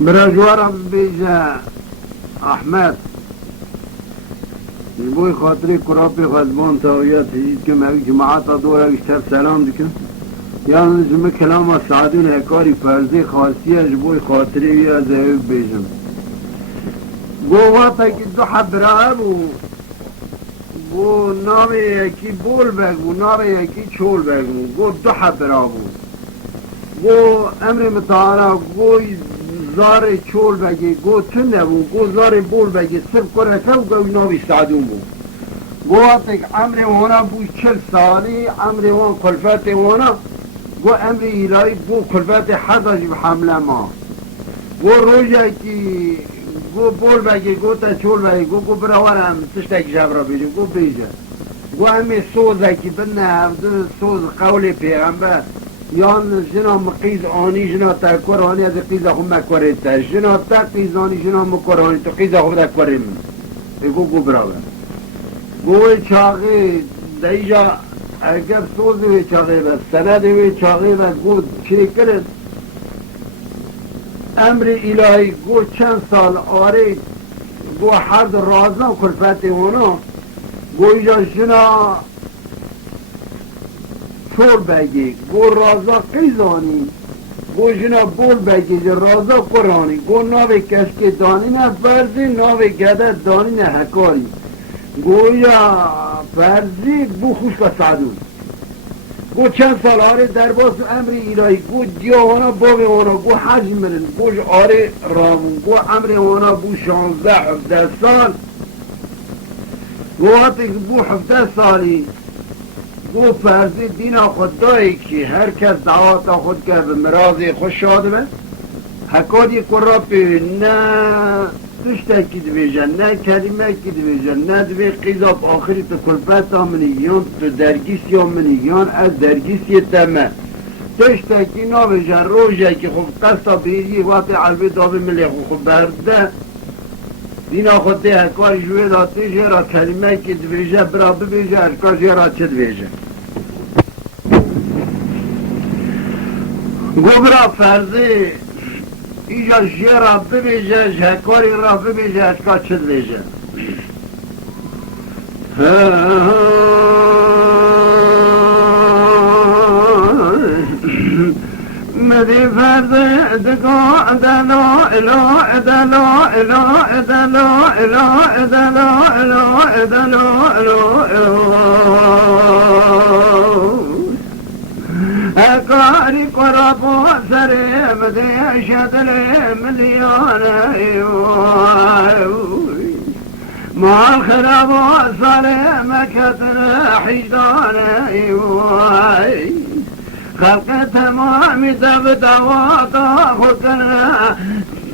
برجوارم بیجه احمد بوی خاطری کراپی خدبان تاویت که مگه جماعت دور بیشتر سلام دیکن یعنی جمعه کلام سعدون اکاری فرزی خاصیه بوی خاطری یا زهیب بیجم گو واتا که دو حبره بو نام یکی بول بگو نام یکی چول بگو گو دو حبره گو امر متعالی گوی زار چول بگی گو تنده گو زار بول بگی سب کرکه و گو ناوی سعدون گو وقتی که امر وانا بو 40 سالی امر وان کلفت وانا گو امر الهی بو کلفت حضاج بحمله ما گو روژه کی گو بول بگی گو تا چول بگی گو براوانم تشتک جبرا بیجه گو بیجه گو همه سوزه کی بنه سوز قول پیغمبر یان جنا مقیز آنی جنا تکر آنی از قیز خود مکوره تا جنا تا قیز آنی جنا مکر آنی تو قیز خود اکوره من گو براوه گوی چاقی دیجا اگر سوزی چاقی بس سندی چاقی بس گو چی کرد امر الهی گو چند سال آره گو حد رازا کلفت اونو گوی جا جنا چول بگی گو رازا قیزانی گو جنا بول بگی رازا قرآنی گو ناوی کشک دانی نه فرزی ناوی گده دانی نه حکاری گویا فرزی بو خوش و سعدون گو چند سال آره در باز امر الهی گو دیوانا باقی وانا گو حج مرن گوش آره رامون گو امر وانا بو 16-17 سال گو وقتی بو 17 سالی گو فرزی دین خود دایی که هر کس دعوات خود که به مرازی خوش شاده به حکادی قرآن پی نه تشتکی دویجن نه کلمه کی دویجن نه دوی قیزاب آخری تو کلفت منیگیان تو درگیسی منیگیان از درگیسی تمه تشتکی نابیجن روژه که خوب قصد بیدی وقت علبی دابی ملی خوب برده دینا خود ده هکاری جوی داتی جه کلمه کی دویجن برا ببیجن هرکار جه را چه دویجن گو برا فرزی ایجا جه را ببیجه هکاری را ببیجه هکار چه دویجه مدی فرزی دگو دلو الو دلو الو دلو الو دلو الو دلو اکاری قرابو سری مدی شدلی ملیانه مال خرابو سالی مکتر حیدانه خلق تمامی دب دواتا خودنا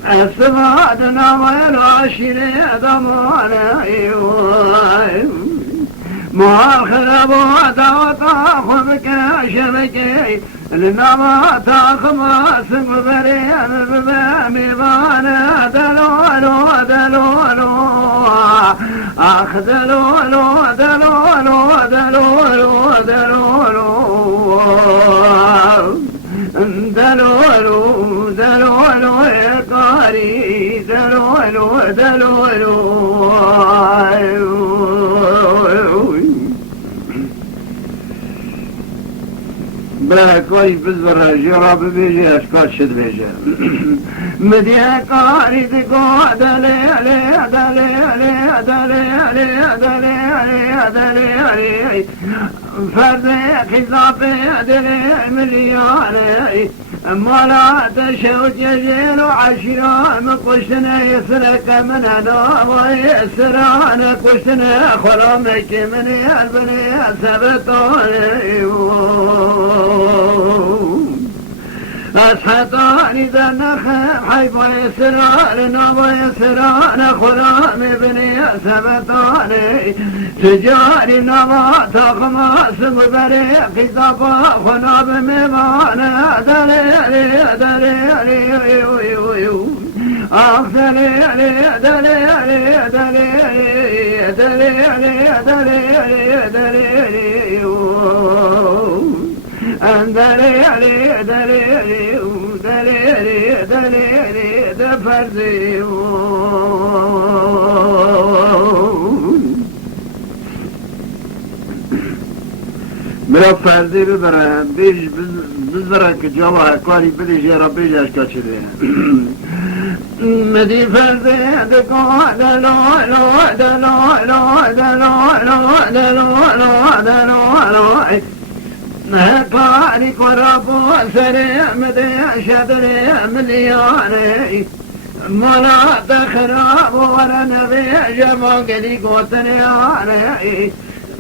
استفادنا ویلاشیر دمانه مال خرابو دواتا خودکا شبکی لنماتا خماس مبرین بمیبانا دلولو دلولو آخ دلولو دلولو دلولو دلولو دلولو دلولو اقاری دلولو دلولو بلا کوئی بزبر جرا ببیجه اشکال شد بیجه مدی اقاری دگو دلی علی دلی علی دلی علی دلی علی دلی علی فرد خضاب دلی ملیانه مالا تشوت يجيل وعشرة مقشنا يسرك من هذا ويسران قشنا خرمك من البني سبتوني أسحطاني ذنخ حيث يسران ويسران خرام بني سبتوني تجاري نبات خماس بريق صفا خناب ميمانا دليلي دليلي دليلي دليلي دليلي دليلي دليلي دليلي دليلي دليلي دليلي دلیلی دفرزی مرا فرزی ببرم بیش بزرگ که جواه کاری بدیش یا را بیش اشکا چده مدی فرزی دکو دلو لو دلو لو دلو لو دلو لو دلو لو کاری کرابو سری مدی شدری ملیانی ملا تخراب ورنبی جمع گلی گوتنی آنی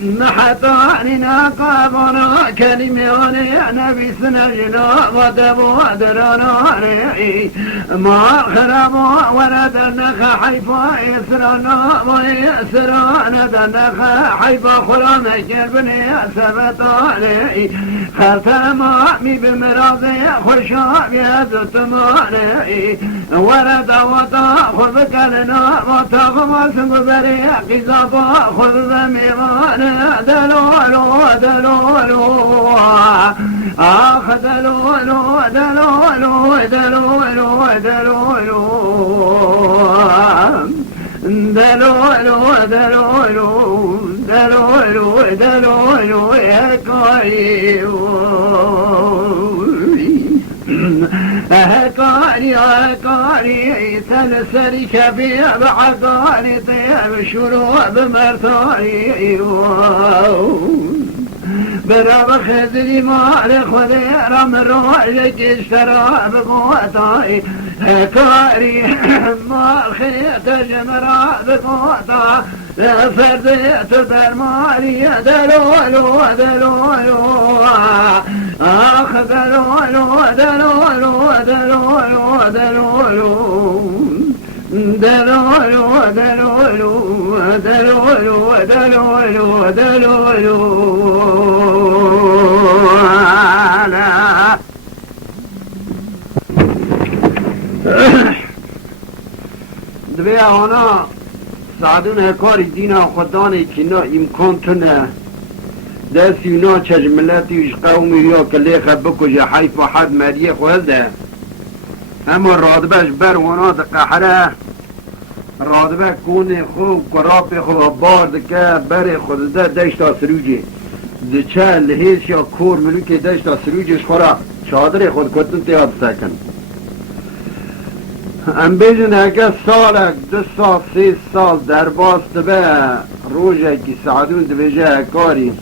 محطاني ناقابنا كلماني نبي سنجنا ودبو دراناني ما خرابا ورد النخ حيفا يسرانا ويسرانا دنخ حيفا خلانك البني سبتاني ختمامي بمراضي خشابي هزتماني ورد وطاخذ كلنا وطاخ سنقذري قزابا خذ ذميماني دلولو دلولو آخ دلولو دلولو دلولو دلولو دلولو دلولو دلولو دلولو يا كريم هكاري هكاري تنسري كبير بعقاري طيب شروب مرتاري برا بخذري مالك خذير من روحك اشترى بقوتاي هكاري ما خيت جمرا بقوتا فرديت برمالي دلولو دلولو آخ دلولو دلولو دلولو دلولو دلولو دلولو دلولو دلولو دلولو دبی آنا سعدون کاری دینا خدانه که نا امکان تونه دستی اونا چج ملتیش قومی یا کلیخه بکجه حیف و حد مریه خواهده اما رادبش بروانات قحره رادبه کونه خوب قراب خوب بارد که بر خود ده دشتا سروجه ده چه لحیش یا کور ملوک دشتا سروجش خورا چادر خود کتن تیاد سکن ام بیجن اگه سالک 2 سال 3 سال در باست به روژه که سعدون دویجه کاری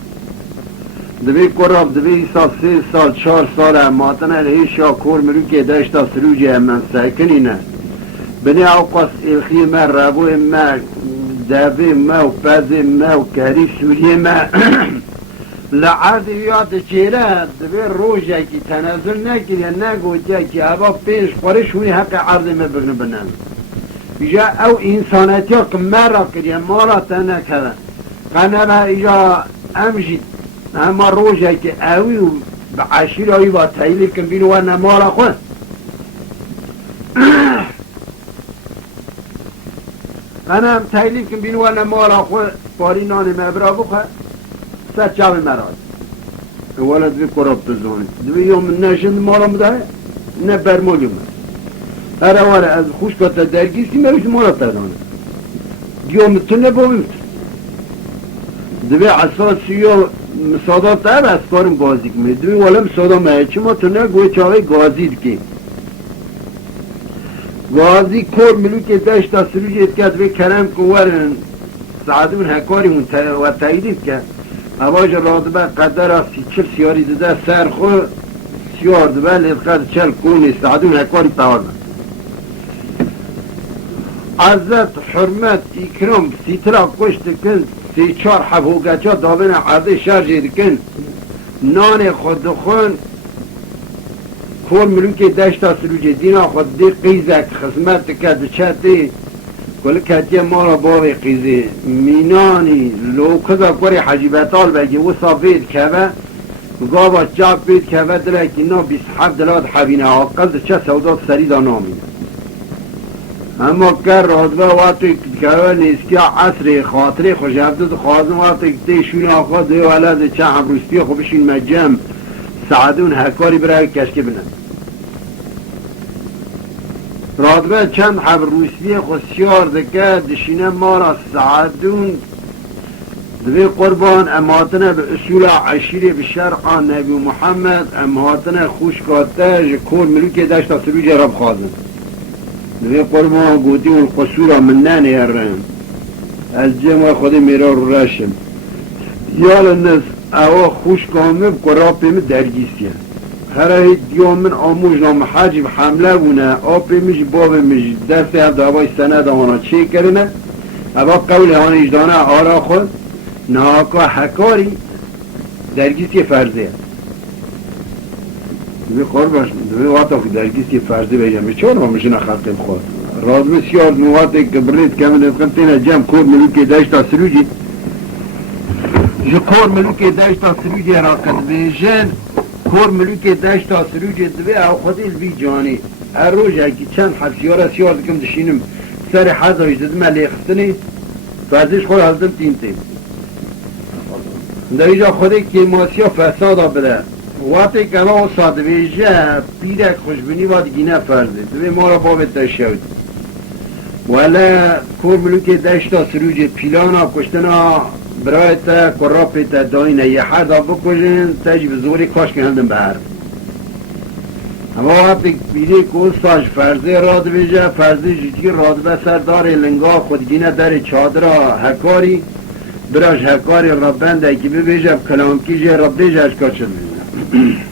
دوی قراب دوی سال 3 سال 4 سال ماتنه لحیش یا کور ملوک دشتا سروجه من سکنی نه بني اوقس الخي ما رابو ما دابي ما وبازي ما وكاري سوري ما لعاديات جيرات دبير روجا كي تنازل ناكي ناقو جاكي ابا بيش قريشوني حق عرض ما بغن بنام جاء او انساناتي قمارا كريا مالا تانا كذا قنبها اجا امجي اما روجا كي اوي بعشير ايوا تايلي كنبينو وانا مالا خوان انا هم تایلیم کن بینو وانا مالا خواه باری نان مبرا بخواه سر جاوی مراد اولا دوی قراب بزنی دوی یوم نشند مالا مده نه برمالی مده هر اولا از خوش کتا درگیسی میوش مالا تدانه یوم تونه باویم دوی اساسی یا مسادات تر از کارم گازی کنه دوی والا مسادا مهچه ما تونه گوی چاوی گازی دکی غازی کور ملوک دشتا سروجیت کرد و کرم کورن سعدون هکاری و تاییدید کرد اواج رادبه قدر آسی 40 سیاری داده سر خو سیار دبه لدخد 40 کونی سعدون هکاری تاورن عزت حرمت اکرام سیترا کشت کن 3-4 حفوگچا دابن عرضه شرجی دکن نان خود دخون کور ملوک دشتا سروجه دینا خود دی قیزک خسمت کد چتی کل کتیه مالا باوی قیزه مینانی لوکزا کوری حجیبتال بگی و صافید که گابا جاب بید که دلکی نا 27 دلات حبینه آقل چه سودات سریدا نامینه اما کر رادبه وقتی که نیسکی عصر خاطره خوش هفته خوازم وقتی که دیشون آقا دیو ولد چه همروستی خوبشین مجم سعدون هکاری برای کشک بنن رادبه چند حب روسیه خسیار دکه دشینه مارا سعدون دوی قربان امهاتنه به اصول عشیره به شرع نبی محمد امهاتنه خوش کاته کور ملوک داشت سلوج رب خواهدن دوی قربان گوتی و القصور من ننیرن از جمع خود میرا رو رشم یال الناس او خوش کامه قرآن پیمه درگیسیه هر دیوم من آموز نام حجب حمله بونه آب میش باب میش درس هم دوای سنه دوانا چه کرنه اما قول هان اجدانه آرا خود نهاکا حکاری درگیسی فرضه دوی قرباش دوی واتا که درگیسی فرضه بگم چون ما میشنه خلقیم خود راز بسیار نواتی که برید کمین ازقم تینه جمع کور ملوکی داشتا سروجی کور ملوکی داشتا سروجی را کد بیشن کور ملوکی داشتا سروجی دوی او خودی البی جانی هر روز اگه چند حبسیار سیار دکم دشینم سر حد اجدادم علیخستنی فرزش خود حضرم تین تیم در اینجا خودی که ماسیا فسادا بده وقتی که ما ساده بیشه پیرک خوشبینی و دیگه فرزه دوی ما را بابت تشود ولی کور ملوکی داشتا سروجی پیلانا کشتنا برایت قرابت داینه یه حد بکشن تجی به زوری کاش که هندم بهر اما وقتی بیده که ساج فرزه راد بجه فرزه جیجی راد به سر دار لنگا خودگینه در چادر هکاری براش هکاری را بنده که ببیجه کلام کیجه را بیجه اشکا چل بجه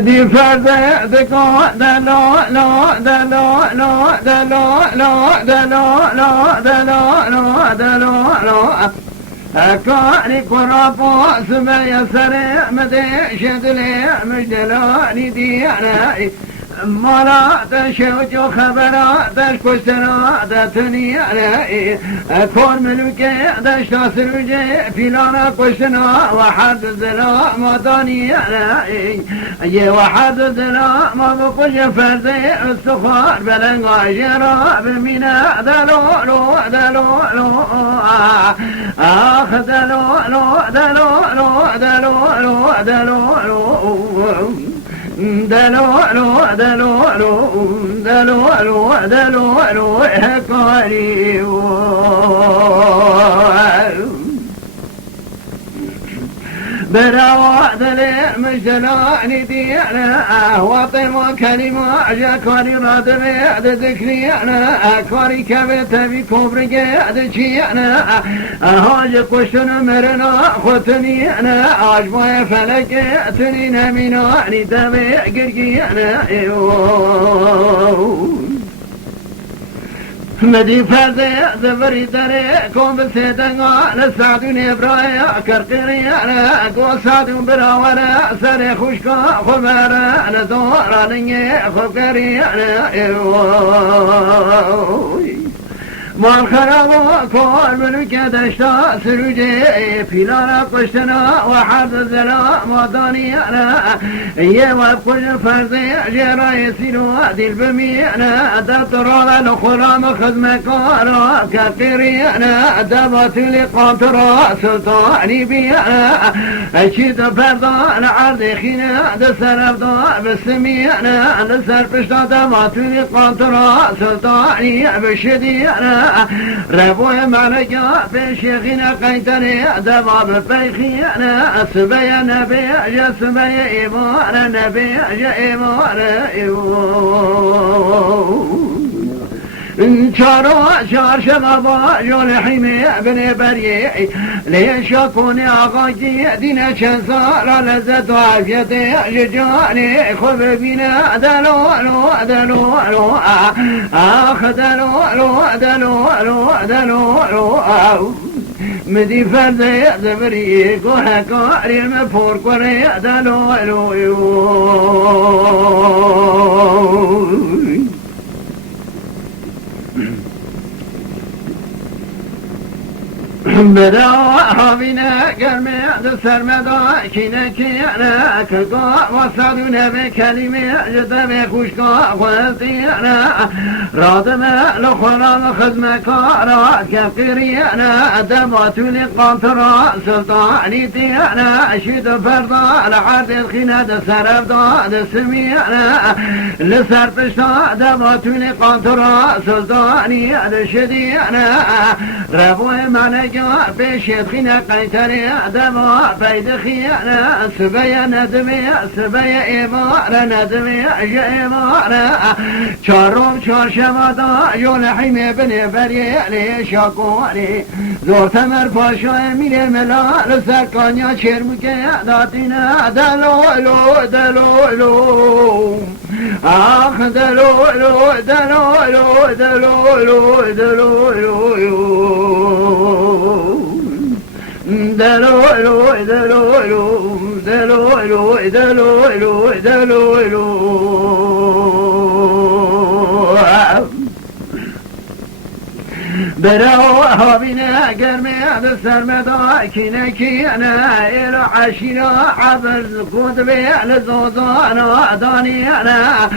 دی فرزه دکا دلا لا دلا لا دلا لا دلا لا دلا لا دلا لا اکاری قرابا سبای سر مده شدلی مجدلانی دیانه مالا شوچو خبراتش کشتناتتنی علی کور ملوکه دشتا سروجه پیلانا کشتنا وحد زلا مدانی علی یه وحد زلا ما بکش فرده استخار بلنگاش را بمینه دلولو دلولو آخ دلولو دلولو دلولو دلولو دلولو دلولو دلولو دلولو حكاري براوات لي مجدلاني ديانا وطن وكلمة جاكاري راد بيد ذكري انا اكاري كبت بكبر قيد جيانا هاج قشن مرنا ختني انا عجبا فلكتني نميناني دبي قرقيانا مدي فرزي زفري داري كون بسيدنغا لسعدون ابرايا كرقيريانا كو سعدون براوانا سري خوشكا خبارا نزورا لنجي خبكريانا مال خرابو كون ملوكة دشتا سروجي فيلانا قشتنا وحد الزلا مدانيانا يواب كل فرزي جرا يسيرو ديل بميانا داترا لخرام خدمكارا كقيريانا دابات لقاطرا سلطاني بيانا اكيد فردان عرض خينا دسر افضا بسميانا دسر بشتا دابات لقاطرا سلطاني بشديانا ربوي مالكا بشيخنا قيتني دباب بيخينا سبي نبي جا سبي إيمان نبي جا إيمان چار شبابا جون حیمه بن بریعی لیشاکونی آقاکی دین چند سال لذت و عافیت جانی خوب بینه دلولو دلولو آخ دلولو دلولو دلولو مدی فرده زبری گوه کاری مفور کنه دلولو برا حبينا گرمه سرمدا کینه کینه که گا وصدونه به کلمه جده به خوشگا خوزینه رادمه لخوران خزمه کارا که قریانه دباتولی قاطرا سلطانی تیانه شید فردا لعرد الخینه ده سرف داد سمینه لسر پشتا دباتولی قاطرا سلطانی ده شدینه ربوه منگا پیشت خینه قیتری دبا پید خیانه سبیه ندمی سبیه ایماره ندمی ایماره چارم چارشمه دا یول حیمه بنه بریلی شاکوانی زور تمر پاشای میره ملال سرکانیا چرموکه داتینه دلولو دلولو آخ دلولو دلولو دلولو دلولو دلولو دلولو دلولو دلولو دلولو برو هابینا گرمه ده سرمدا کینه کینه ایلو عشینا عبرز کود بیل زوزانا دانیانا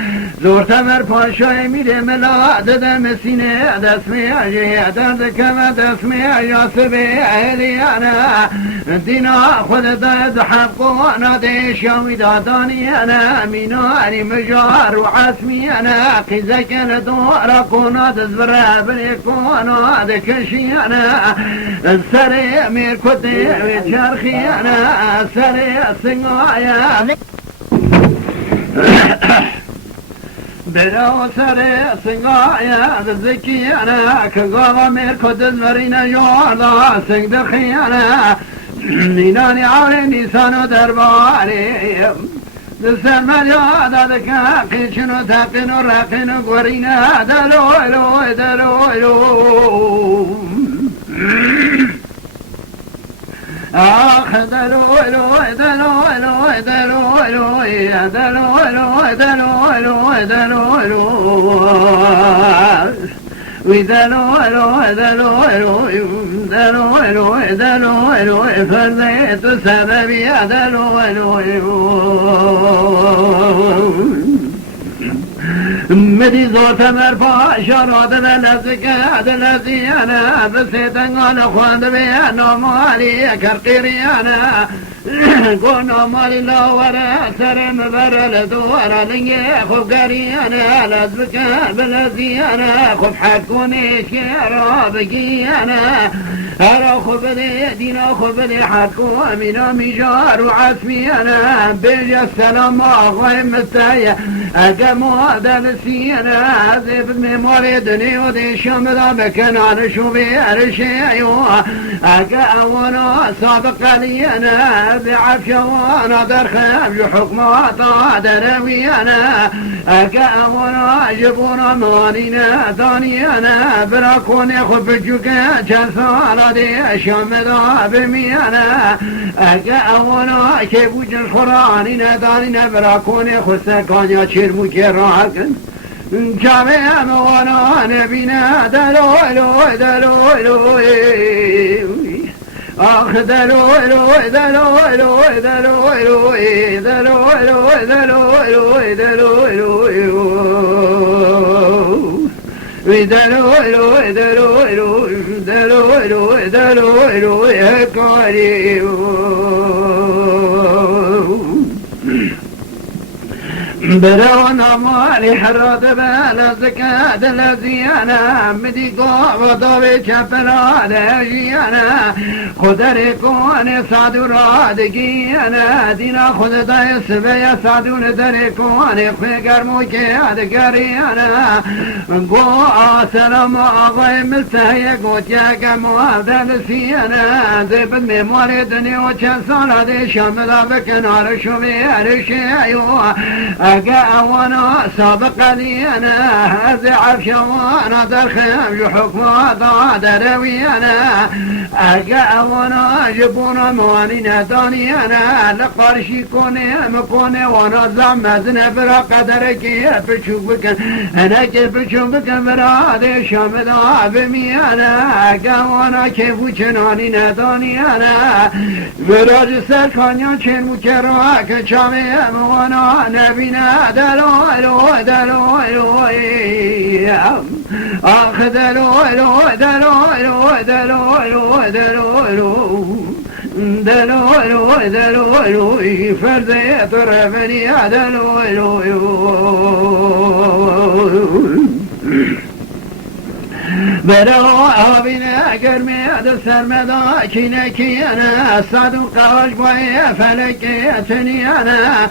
زور تمر پاشای میره ملا ددم سینه دسمی اجیه درد کم دسمی یاسبه اهلیانا دینا خود داد حقونا ده شاوی دادانیانا مینانی مجار و عسمیانا قیزکن دورا کنا دزبره بری کنا دكشيانا سري مير كدي وجرخيانا سري سنغايا برو سري سنغايا ذكيانا كغاوا مير كدي مرينا يولا سنغدخيانا نيناني عوري نيسانو درباري دسمال یاد دکا قیچنو تاقنو راقنو گورینا دلولو دلولو آخ دلولو دلولو دلولو دلولو دلولو دلولو ودلولو دلولو دلولو دلولو فرزيت سببي دلولو مدي زور تمر پاشا راد دلزکه دلزیانه بسیدنگان خواند بیانو مالی کرقیریانه گونا مالی لاوره سرم برل دواره لنگه خوب گریانه لزبکه بلزیانه خوب حکونی شیرا بگیانه هرا خوب ده دینا خوب ده حکو امینا میجار و عصمیانه بیجی السلام آقای مستایه اگه مادن سینه زیبت میماری دنی و دی شامدا بکنان شو بیرشیو اگه اونا سابق علیانه بعفشوانا در خمج حکماتا درویانا اگه اونا جبونا مانینا دانیانا براکونی خوب جوکه چند سالا دی شامدا بمیانا اگه اونا که بوجن خورانینا دانینا براکونی خود سکانیا چرمو که راه کن جامعه موانا نبینا دلولو دلولو آخ دلولو دلولو دلولو دلولو دلولو دلولو دلولو دلولو دلولو دلولو هكاري برانا مالي حرات بالا زكاة الذيانا مدي قوة ضوي كفلا داجيانا خدر كون سعدو رادقيانا دينا خد داي سبيا سعدو ندر كون خيقر موكياد قريانا قوة سلام آغاي ملتهي قوت يا قموا دالسيانا زبد مموالي دنيا وچن سالا دي شاملا بكنار شوبي عرشي ايوه اگه اوانا سابق لیانا هز عفشوانا در خم حکماتا درویانا اگه اوانا جبونا موانی ندانیانا لقارشی کنه مکنه وانا زمزن برا قدر که پچوک بکن انا که پچوک بکن برا ده شامدا بمیانا اگه وانا که بوچنانی ندانیانا برا جسر کانیان چن مکرا که چامه موانا نبینا دلو الو دلو الو آخ دلو الو دلو الو دلو الو دلو الو دلو الو دلو الو فرده طرفني دلو الو برو آبینا گرمی از سرمدا کینه کیانا صدو قاش بای فلکی تنیانا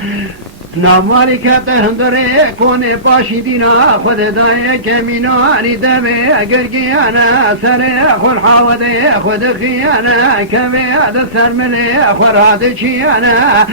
نامالی که تهندره کنه پاشی دینا خود دای کمینانی دمه اگر گیانا سر خور حاوده خود خیانا کمی از سرمله خوراد چیانا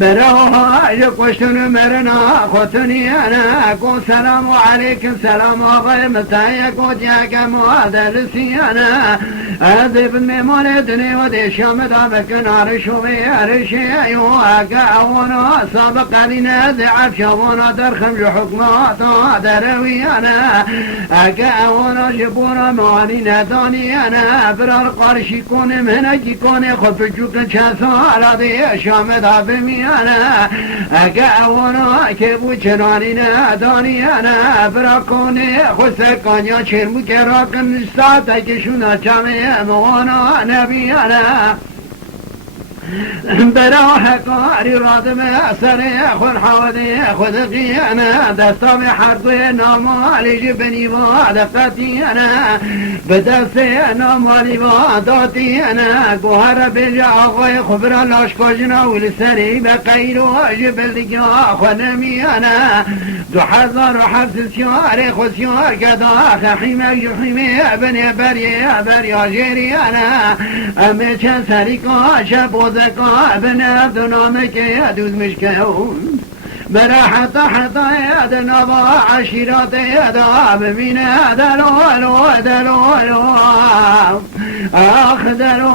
براها کشتون مرنا خودتونیانا کن سلام علیکم سلام آقای متای کجا که معادل سیانا از ابن ممال دنی و دیشام دا بکنار شوی عرشی ایو اگه اونا سابق قلنا ضعف شوانا در خمج حكماتا درويانا اقاونا جبونا مواني ندانيانا برار قارشي كون منجي كون خفجوك چاسا على دي شامدا بميانا اقاونا كيبو چناني ندانيانا برا كون خسكانيا چرمو كراكن ساتا كشونا چامي موانا نبيانا براه کاری رادم سر خود حوادی خود قیانا دستام حرقی نامالی جبنی و دقتیانا به دست نامالی و داتیانا گوهر بجا آقای خبر لاشکاجنا ولی سری به قیر و جبل دیگه خود نمیانا 2007 سیار خود سیار کدا خیمه جخیمه بنی بریا جریانا امی چند سری کاش بوزکا بنا دنامك يا دوز مشكون برا حتى يا دنابا عشيرات يا داب بنا دلو دلو اخ دلو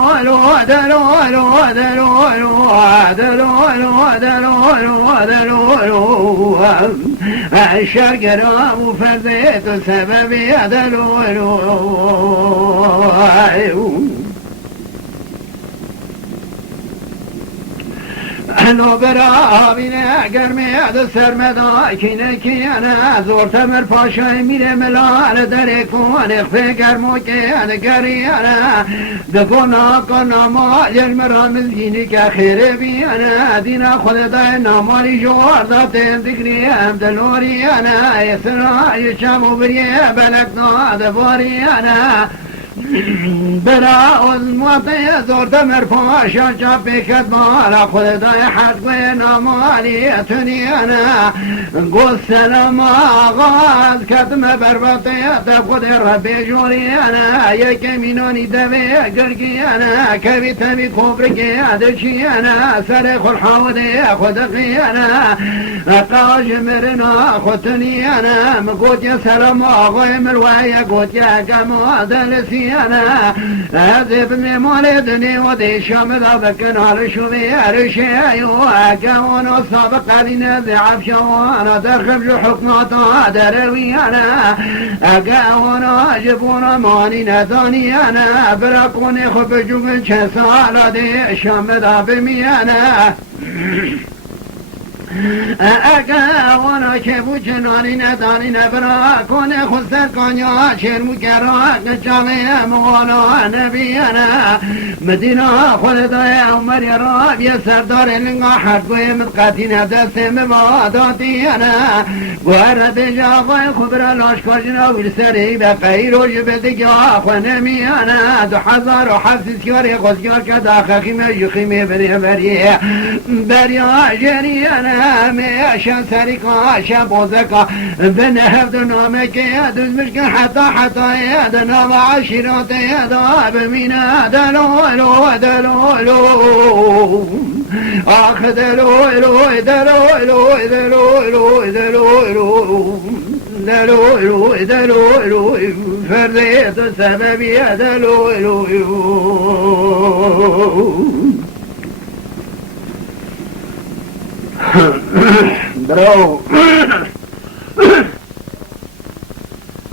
دلو دلو دلو الشرق رام فرديت سبب يا دلو نو برا بینه گرمی از سرمدا کینه کیانه زورت مر پاشای میره ملال در کون اخفه گرمو که گریانه دکونا کنا ما جلم رامز گینی که خیره بیانه دینا خود دای نامالی جوار داتن دگری هم دلوریانه یسرا یچمو بریه بلکنا دواریانه برا ازموات زورت مرپاشا چا پیکت مالا خود دای حق نامالی تنیانا گو سلام آغاز کتم برباطیت خود رب جوریانا یک مینانی دوی گرگیانا کبی تبی کبرگی دچیانا سر خور حوده خود قیانا قاش مرنا خود تنیانا مگوت یا سلام آغای مروی گوت یا گما دلسی انا هذب مال دني ودي شامل بكن على شومي عرشي وانا سابق علينا ضعف شوانا درخم حكماتا دروي انا وانا جبونا ماني نداني انا براكوني خبجوك چسالا دي شامل بميانا وانا که بو چنانی ندانی نبرا کنه خسر کانیا چرمو کرا جامعه مغانا نبیانا مدینا خلدای عمر را بیا سردار لنگا حرگوی مدقاتی ندست مباداتیانا گوهر بجاقای خبر لاشکار جنا ویلسری به قیر و جبدگی آخو نمیانا 2007 سیار خسکار که داخخیمه جخیمه بریه بریا جریانا میشن سریکا شبوزکا بنهفت نامک دوز مشکن حتی یاد نام عشیرات یاد بمینه دلو آخ دلو الو دلو الو دلو الو دلو الو دلو الو دلو الو فرضیت سببی دلو الو برو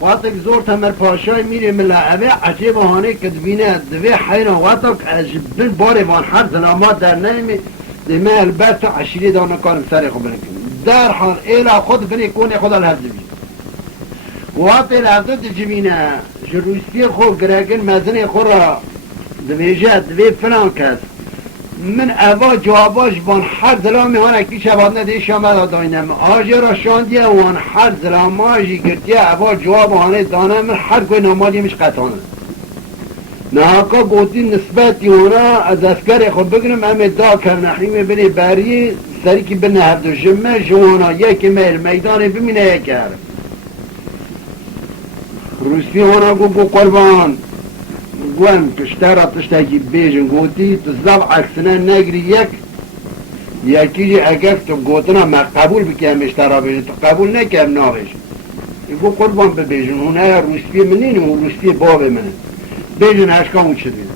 وقتی زور تمر پاشای میره ملعبه عجیب هانه که دوینه دوی حینا وقتا که عجبن باره وان هر ظلامات در نمی دیمه البته عشیری دانه کارم سر خود بنکن در حال ایلا خود بنی کنه خود الهفظ بی وقتی الهفظ جمینه جروسی خود گرگن مزنی خود را دویجه دوی فلان کس من اوا جواباش وان هر ظلامی هانه که شباد نده شامد داینم آجی را شاندیه وان هر ظلاماجی گرتیه اوا جواب هانه دانه من هر کوی نمالی مش قطانه نهاکا گوتی نسبتی اونا از اسکر خود بگرم همه دا کرنحیم بینی بری سری که بینه هفت و جمعه جوانا یکی میل میدان بمینه یکی هر روسی اونا گو قربان گوهم پشتر پشتکی بیجن گوتی تو زب عکسنه نگری یکی اگر تو گوتنا ما قبول بکنم اشترا بیجن تو قبول نکنم ناوش گو قربان ببیجن اونه روسی منین و روسی باب منه بیجن هشکامون شد بیدن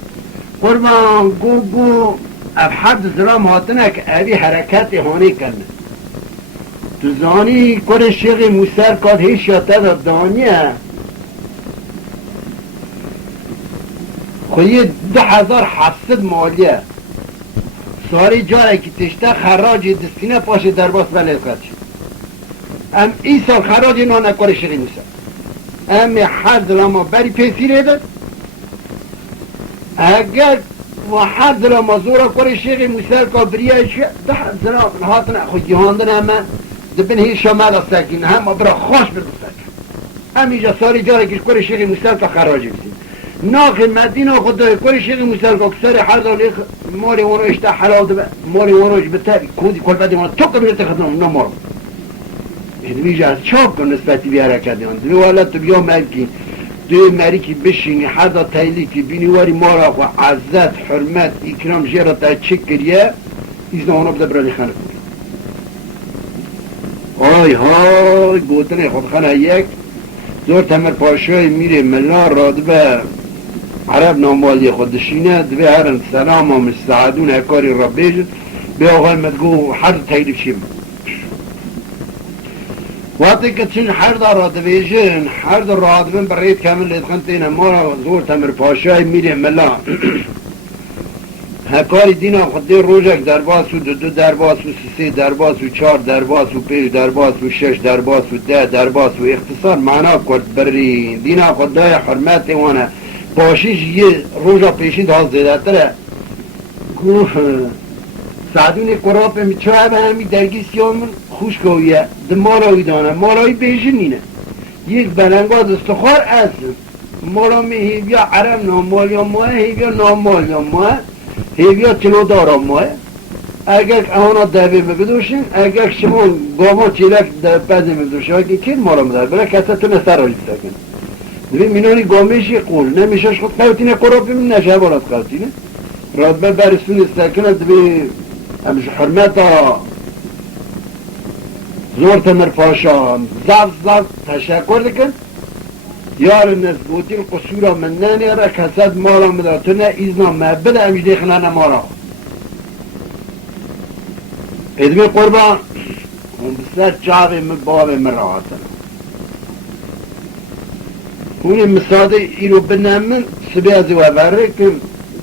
قربان گو اب حد ظلام هاتنه که اوی حرکت هانه کنه تو زانی کل شیغی موسر کاد هیچ یادت دانیه خویی 2700 مالیه ساری جاره که تشته خراجی دستینه پاشه در باس بلد خد شد ام ای سال خراجی نانه کار شیغی موسر ام هر ظلام بری پیسی ریده اگر و هر ظلام زورا کار شیغی موسر که بریه شد 10 ظلام هاتنه خود جهاندن همه دبن هی شمال ساکن هم برا خوش بردستن هم اینجا ساری جاره که کار شیغی موسر که خراجی بسید ناخ مدینه خدای کار شیغی موسر که سر هر دالیخ مالی ورو اشتا حلال دبه مالی وروش بتابی کودی کل بدی ما تو قبیل تخدم نمارو اینجا از چاپ کن نسبتی بی حرکت دیان دوی والا تو بیا ملکی دوی مری که بشینی هر دا تایلی که بینی واری مارا و عزت حرمت اکرام جیرا تا چک کریه ایزنا اونا بده برای خانه کنی آی های گوتنه خودخانه یک زور تمر پاشای میره ملار را به عرب ناموالی خودشینه دوی هرن سلام و مستعدون اکاری را بیجن به آقای مدگو هر تایلیف شیم وقتی که چون هر دا را دویجن هر دا را دوین برایت کامل لیدخنتین ما را زور تمر پاشای میره ملار هکاری دینا خود روزک درباس و دو درباس و سه درباس و 4 درباس و 5 درباس و 6 درباس و 10 درباس و اختصار معنا کرد بری دینا خود دای حرمت وانه باشیش یه روزا پیشید ها زیده تره گوه سعدون قراب میچوه به همی درگی سیامون خوش گویه ده مالایی دانه مالایی بیشن اینه یک بلنگا دستخوار اصل مالا هیویا عرم نامال یا ماه هیویا نامال یا ماه هیویا تلو دارم ماه اگر اهانا دوی بدوشین اگر شما گاما چیلک بدی بدوشین اگر که مالا مدار برای کسا تو نسر راجی سکن دوی مینانی گامیشی قول نمیشش خود قوتینه قرابی من نشه بالات قوتینه رادبه برسون سکنه دوی همش حرمتا زور تمر پاشان زف تشکر دکن یار نزبوتی قصورا من نانیره کسد مالا مداتونه ایزنا مبل همیش دیخنانه مالا ادمی قربان اون بسر چاوی مبابی مراحتن اونی مساده ایرو بنامن سبیازی و بره که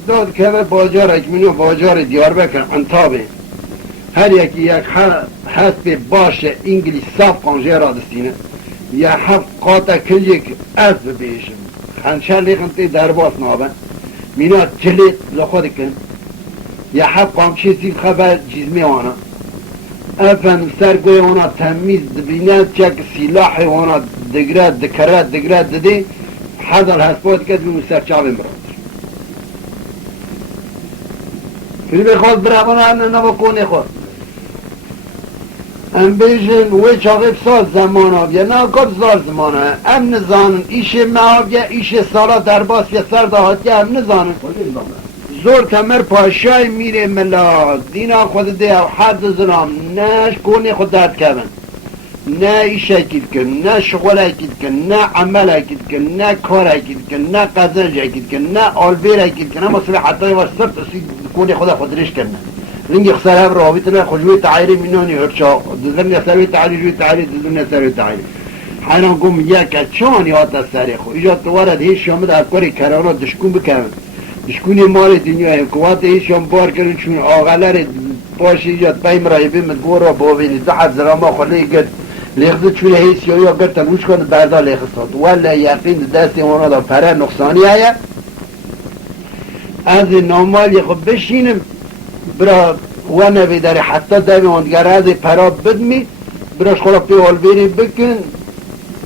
داد که باجار اکمینی و باجار دیار بکن انتابه هر یکی یک حسب باشه انگلیس صاف قانجه را دستینه یا حب قاطع کلیک از ببیشم خنچر لیخن تی درباس نابن مینا جلیت لخود کن یا حب قامچه زید خبر جزمی وانا افن سرگوی وانا تمیز دبینه چک سلاح وانا دگرد دده حضر حسبات کد بی مسترچاوی مراد فیلی بخواد برابانه هم نبا خود ام بیشن وی چاقیب سال زمان آبیه نه کد زار زمان ام نزانن ایش معابیه ایش سالا درباس یا سر دهاتیه ام نزانن زور تمر پاشای میره ملا دینا خود ده و حد زنام نه شکونی خود داد کبن نه ایش اکید کن نه شغل اکید کن نه عمل اکید کن نه کار اکید کن نه قزنج اکید کن نه آلبیر اکید کن اما صبح حتی واسطت اسی کونی خود ریش کنن لنگی خساره هم رابطنا خجوی تعیری منانی هرچا دزرن یساوی تعیری جوی تعیری دزرن یساوی تعیری حیران گم یک چان یاد از سری خو ایجاد توارد هیچ شامد افکاری کرانا دشکون بکن دشکونی مال دنیا هم قوات هیچ شام بار کردن چون آغلر باش ایجاد پیم رای بیمد گورا باوینی زحب زراما خلی گد لیخزد چون هیچ یا گرتن وش کند بردا لیخزد ولی یقین دستی اونا دا پره نقصانی هیا از نامالی خب بشینم برا و نویداری حتی دوی اندگر از پرا بدمی براش خورا پی آلبیری بکن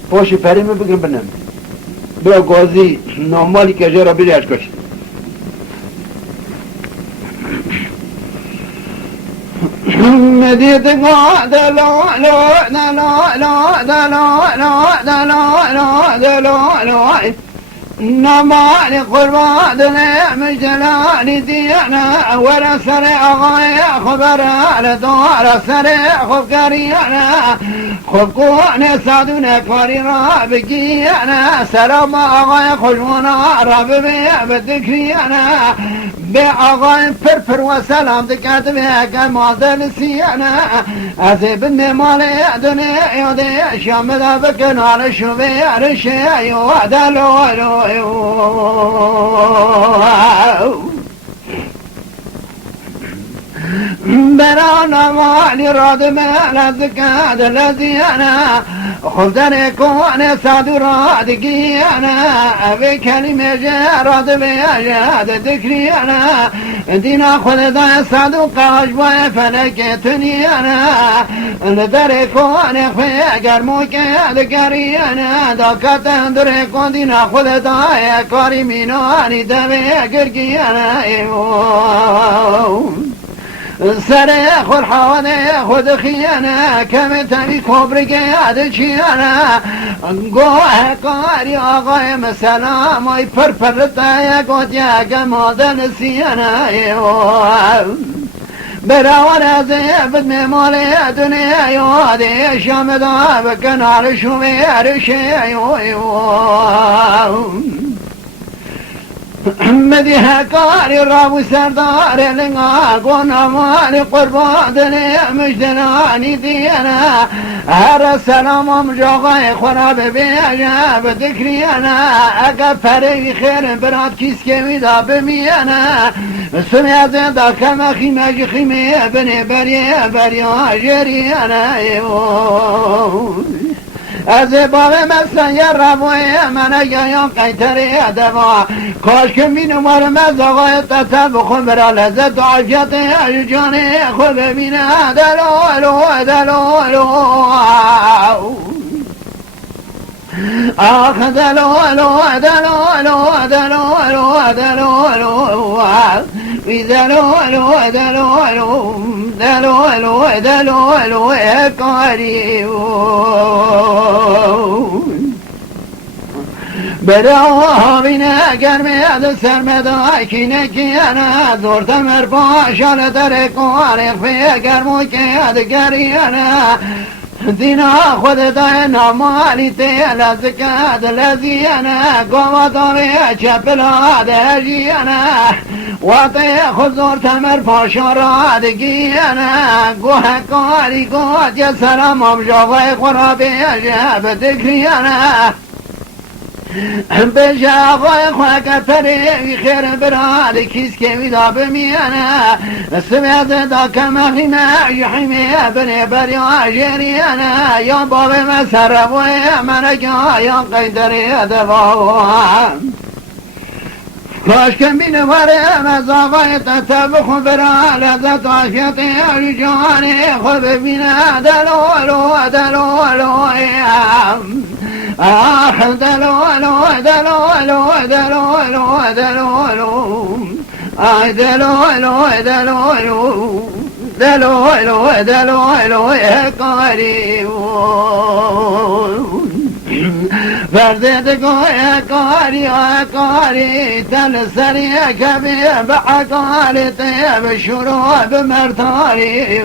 پاشی پریمه بگن بنم برا گازی نامالی که جا را بیری اش کشید مدید نمال قربان دنيا جلالي ديانا ولا سرع غاية خبر على دار سرع خبكريانا خبكونا سادونا كورينا بقيانا سلام غاية خجونا رب بيا بدكريانا بأغاية فرفر وسلام دكات بيا كما دلسيانا أزيب النمالي دنيا يودي شامل بكن على شوبي على شيء ودلو برانا مالي راد مال زكاد الذي أنا خذني كون سعد رادقي أنا أبي كلمة جارد بيجاد ذكري أنا دينا خذ ذا سعد قاش باي فلكتني أنا ندري كون في قرموك ذكري أنا دكت ندري كون دينا خذ ذا كاري ميناني دبي قرقي أنا سري خور حواني خود خيانا كم تبي كبرك ياد چيانا گوه کاری آقای مسلام ای پرپرتا یکوت یک مادن سیانا براون از بد ممالی دنیا یادی شام دا بکنار شوی رشی مدي هكاري رابو سردار لنقا قونا مالي قربان دني مجدناني دينا هر السلام مجاغي خراب بيجاب ذكري انا اقا فريق خير برات كيس كمي دا بمينا سمع زندا كما خيمة خيمي بني بريا بريا جري انا از باب مثلا یه روای من یا قیتری دوا کاش که می نمار مزاقای تطب خود برا لذت و عافیت جانی خود ببینه دلو دلو آخ دلو دلو دلو دلو دلو وی دلو دلو کاری برا بینه گرمه سرمدای کینه کیانه زورت مرباشال در کار فکر که گریانه دینا خود دای نمالی تیل زکاد لزیانه گوه داره چپلا دجیانه وقتی خود زورت مرباشال رادگیانه گوه کاری گوه جه سلام امجاوه خرابی جب دکریانه بجا آقای خواهد تری خیر براد کیس که ویدا بمیانه سمیت دا کمخیمه یحیمه بنی بریا جریانه یا باب مسربوی منگا یا قیدری دواوام کاش که بینه وره مزاقای تطب خود برا لذت و عافیت جانی خود ببینه دلو دلو آخ دلو دلو آی دلو کاری فرد گوی کاری تل سری کبی بعقاری طیب شروع بمرتاری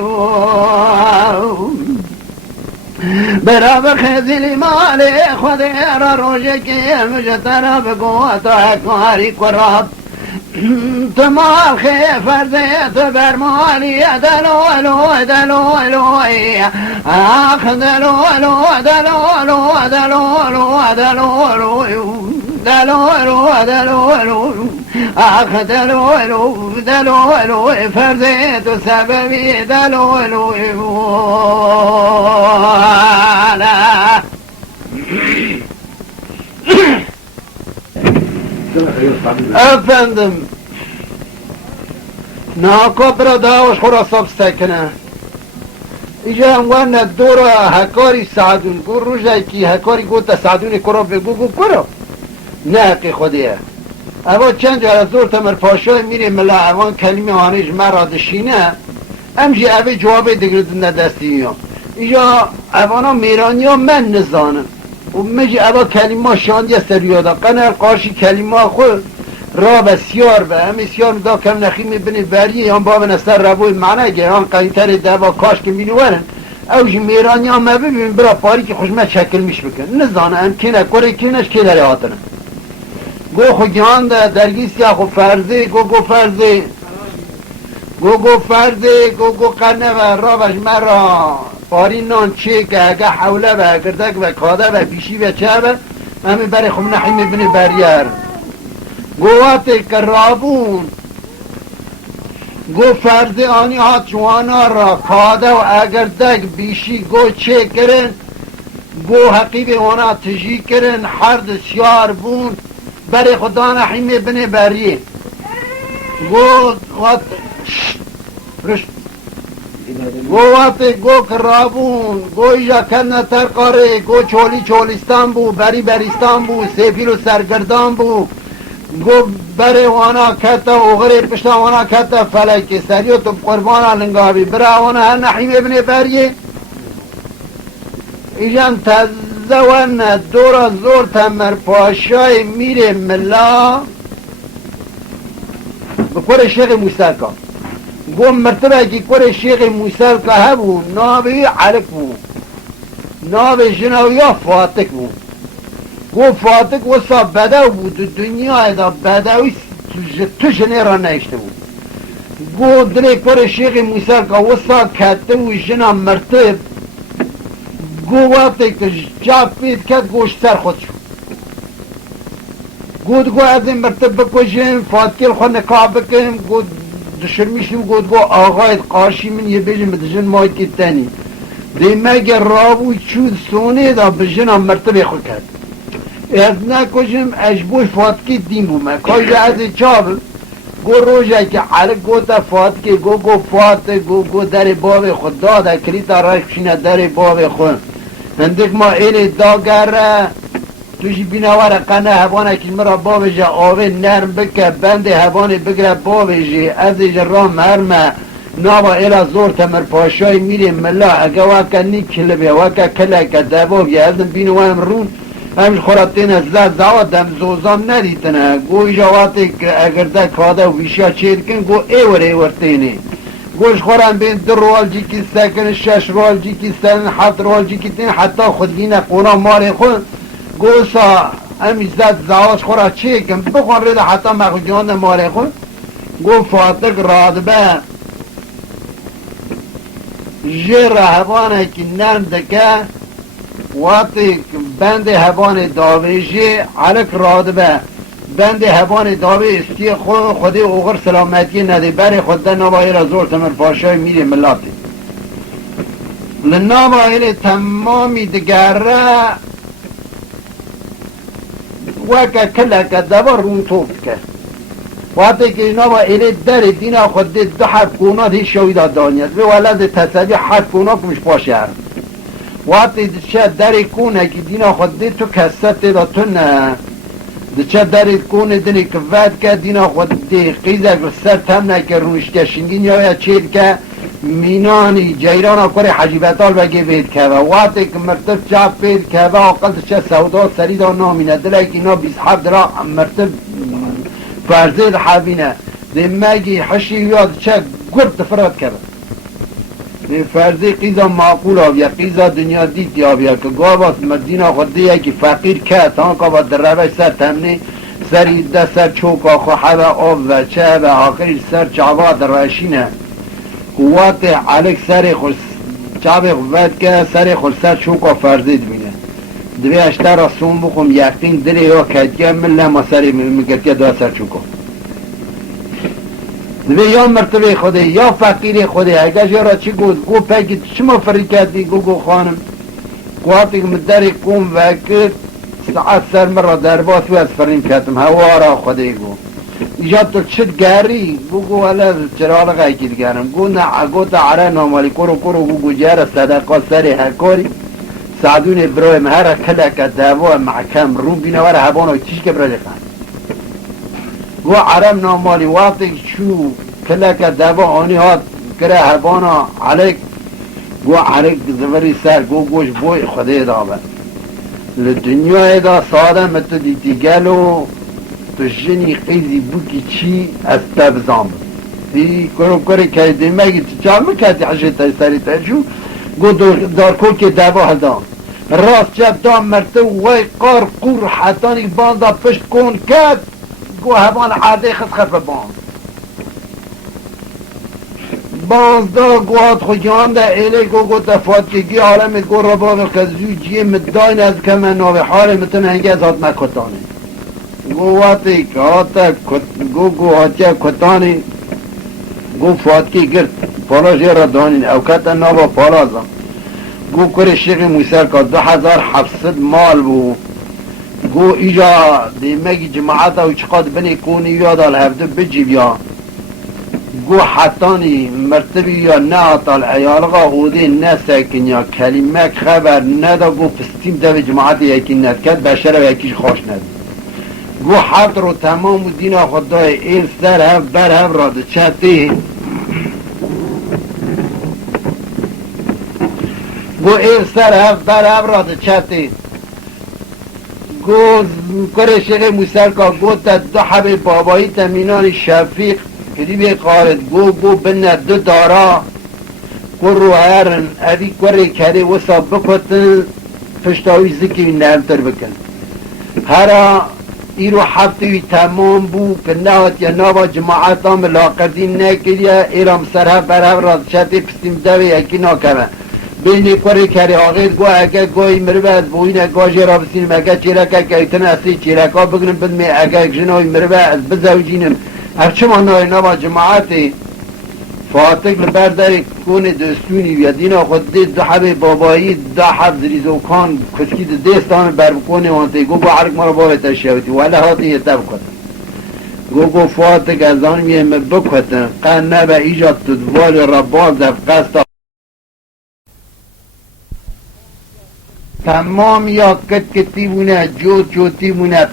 برا بخزیلی مالی خودی را روژه که مجتر بگوتا کاری کراب تماخي فرزيت برمالي دلولو دلولوي اخ دلولو دلولو دلولو دلولو دلولو دلولو اخ دلولو دلولو فرزيت سببي دلولو لا Efendim, ناکبر داوش خراساب سکنه ایجا هموان دورا هکاری سعدون گو روژه کی هکاری گو تا سعدون کرا بگو گو کرا نه که خودیه اما چند جا زور تمر پاشای میره ملا اوان کلمه آنیش مرا دشینه امجی اوه جواب دیگر دنده دستی هم ایجا اوانا میرانی ها من نزانم و مجی اوه کلمه شاندی سریادا قنر قارشی کلمه خود را بسیار به همه سیار دا کم نخی میبینی بریه هم با نستر ربوی معنی گه هم قیتر دوا کاش که مینوارن اوش میرانی هم ببین برا پاری که خوشمت شکل میش بکن نزانه هم کنه کره کنش که داره آتنه گو خو گیان ده درگیسی خو فرزه گو فرزه گو فرزه گو قنه و را بش مرا پاری نان چه که اگه حوله و گردک و کاده و بیشی و چه و همه برای خو نخی میبینی بریر گوات کرابون گو فرد آنی ها جوانا را کاده و اگر دک بیشی گو چه کرن گو حقیب اونا تجی کرن حرد سیار بون بری خدا نحیمه بنه بریه گو وات گو کرابون گو ایجا کنه ترقاره گو چولیستان بو بریستان بو سیفیل و سرگردان بو گو بره وانا کتا اوغری پشتا وانا کتا فلکی سریو تو قربانا لنگابی برا وانا هر نحیم ابن بریه ایجان تزوان دورا زور تمر پاشای میره ملا بکور شیخ موسیقا گو مرتبه که کور شیخ موسیقا هبو نابی علک بو نابی جنویا فاتک بو گو فاتک وصا بدو بود دنیا دا بدوی تو جنه را نشته بود گو دلی کور شیخ موسیقا وصا کته و جنا مرتب گو وقتی که جاب پید کد گوش سر خود شد گو از این مرتب بکشم فاتکل خود نکاب بکنم گو دشرمیشم گو آقایت قارشی من یه بیجم بدجن ماید که تنی دیمه رابوی چود سونه دا بجنا مرتب خود کرد از نکشم اجبوش فاتکی دین بومه کاش از چاب گو روژه که عرق گو تا فاتکی گو فات گو در باب خود داده کریتا راش بشینه در باب خود هندک ما ایلی داگر توشی بینوار قنه هبانه که مرا بابجه آوه نرم بکه بند هبانه بگره بابجه از جرام مرمه نابا ایلا زور تمر پاشای میره ملا اگه وکا نی کلبه وکا کلکه دبابیه ازم بینوارم رون همش خوراتین از زاد دم زوزان ندیتنه گوی جواتی اگر ده کاده و بیشیا چیر کن گو ایور تینه گوش خورم بین 2 روال جی کی سکن 6 روال جی کی سکن 7 روال جی کی تین حتی خودگینه قونا مار خود گوسا همی زواج خورا چی کن بخون رده حتی مخجان مار خود گو فاتق رادبه جر هوانه که نرم دکه وقتی بند هوان داویجی علک رادبه بند هوان داوی استی خودی اوغر سلامتی نده بری خود ده نبایی را زور تمر پاشای میری ملاتی لنبایی تمامی دگره وکا کلک دبا رون توب کرد وقتی که نبایی در دینا خود ده 2 حرف گونات هیچ شویده دانید به ولد تصدی حرف گونات کمش پاشه هر وقتی چه دری کونه که دینا خود دی تو کست دا تو نه چه دری کونه دنی کفت که دینا خود دی قیزه سر تم نکه رونش کشنگین یا چید که مینانی جیران کره حجیبتال بگی بید که وقتی که مرتب چاپ بید که اقل چه سودا سریدا نامینه دلای که اینا 27 درا مرتب فرزید حبینه دی مگی حشی یاد چه گرد فراد کرد دی فرزی قیزا معقول آبیا قیزا دنیا دید آبیا که گاواس مدینه خودی یکی فقیر که تا که با در روش سر تمنی سری ده سر چوکا خو حبه آب و چه و آخری سر چعبا در راشینه قوات علک سر خود چعب قوت که سر خود سر چوکا فرزید بینه دوی اشتر را سون بخم یقین دلی یا کدگه من لما سری مگرگه دو سر چوکا دوی یا مرتبه خوده یا فقیر خوده اگه جا چی گود گو پاکی شما فری کردی گو خانم قواتی که مدری کن وکر ساعت سر مرا در باس و از فرین کردم هوا را خوده گو ایجا تو چد گری گو والا چرال غایی که دیگرم گو نه گو تا عره نامالی کرو گو جاره صدقا سری هکاری سعدون برای مهر کلک دعوا محکم رو بینه وره هبانو چیش که برای خان گو عرم نامالی وقتی شو کلک دعوا آنی هات کره هبانا علیک گو علیک زوری سر گوش بوی خوده دابه لدنیا دا ساده متو دیتی گلو تو جنی قیزی بوکی چی از تبزام دی کرو که دیمگی چال مکردی حشیت سری ترشو گو دارکو که دعوا هدام راست جب دام مرتو وی قار قور حتانی باندا پشت کن کد گو هوان عاده خط باند بازدا گوهات خوشیان ده ایله گو تفاتگی عالم گو را باقی خزوی جیه مداین از که من ناوی حال متن هنگی از هات مکتانه گو واتی که هاتا گو هاتی کتانی گو فاتکی گرد پالاش را دانین اوکتا ناوا پالازم گو کر شیخ موسر که 2700 مال بو گو ایجا دیمگی جماعت او چقاد بنی کونی یاد الهفته بجی بیا گو حتانی مرتبی یا نه آتال ایالغا اوده نه سکن یا کلمه خبر ندا گو پستیم دو جماعت یکی ندکد بشر و یکیش خوش ند گو حد رو تمام و دین خدای ایل سر هف بر هف راده چطی گو ایل سر هف بر هف راده چطی گو کره شیخ موسر که گو تا دو حب بابایی تمینان شفیق کدی بی قارد گو بنا دو دارا گو رو هرن ادی کره کده وسا بکتن پشتاوی زکی نهمتر بکن هرا ایرو حفتوی تمام بو که نهات یا نابا جماعتا ملاقدین نکریا ایرام سرها برها رادشتی پستیم دوی یکی ناکمه بینی کره کره آغید گو اگه گوی مروه بوین اگاجی را بسینم اگه چیرکه که ایتن اصلی چیرکا بگنم بدمی اگه جنوی مروه از بزوجینم افچه مانای نوا جماعتی فاتق لبرداری کون دستونی و دینا خود دید دو حب بابایی دو حب زریزوکان کچکی دستان بربکونه وانتی گو حرک مرا بابا تشیوتی ولی هاتی یه تب کتن گو فاتق از آن میم بکتن قن نبا ایجاد تدوال رباز دف قصد تمام یاد کتی بونه جوتی بونه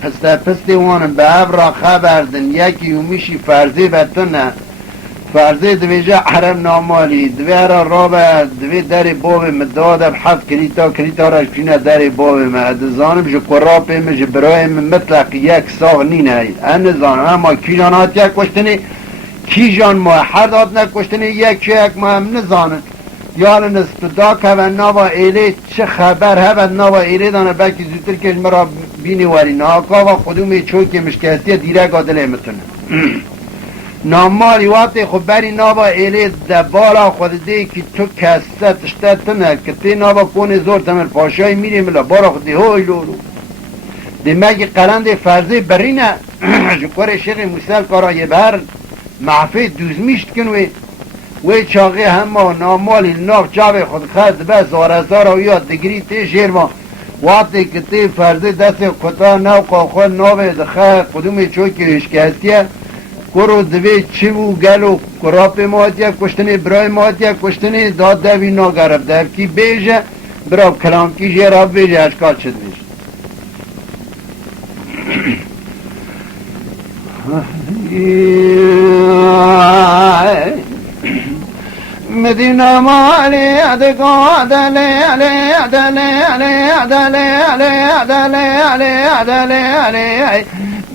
پستی وانم به را خبردن یکی یومیشی فرزی بتونه فرزی دویجا حرم نامالی دوی را به دوی داری باب مداده بحث کلیتا را شکنه داری باب مدزانم جو قرابه جو برای مطلق یک ساغ نینه انزانم اما کیجانات یک کشتنی کیجان ما حداد نکشتنی یک ما هم نزانن یال نسپدا که و نوا ایله چه خبر ها و نوا ایله دانه بلکه زودتر که مرا بینی واری ناکا و خودومی چوکی مشکستی دیره گادله میتونه نامالی وقتی خب بری نوا ایله دبالا خود دی که تو کسته تشتتنه که تی نوا کونه زور تمر پاشای میری ملا بارا خودی هوی لولو دی مگی قرند فرزی برینه جکار شیخ موسیل کارا یه بر معفی دوزمیشت کنوی وی چاقی همه نامالی ناف جاوی خود خد به زارزار و یاد دگری تی شیرما وقتی که تی فرزی دست کتا نو قاخوال ناوی دخواه قدومی چوکی هشکستیه کرو دوی چی و گلو کراپ مادیه کشتنی برای مادیه کشتنی داد دوی ناگرب دوکی بیجه برای کلامکی جیراب بیجه اشکال شد بیجه مدينة مالي أدقى دلي علي دلي علي دلي علي دلي علي دلي علي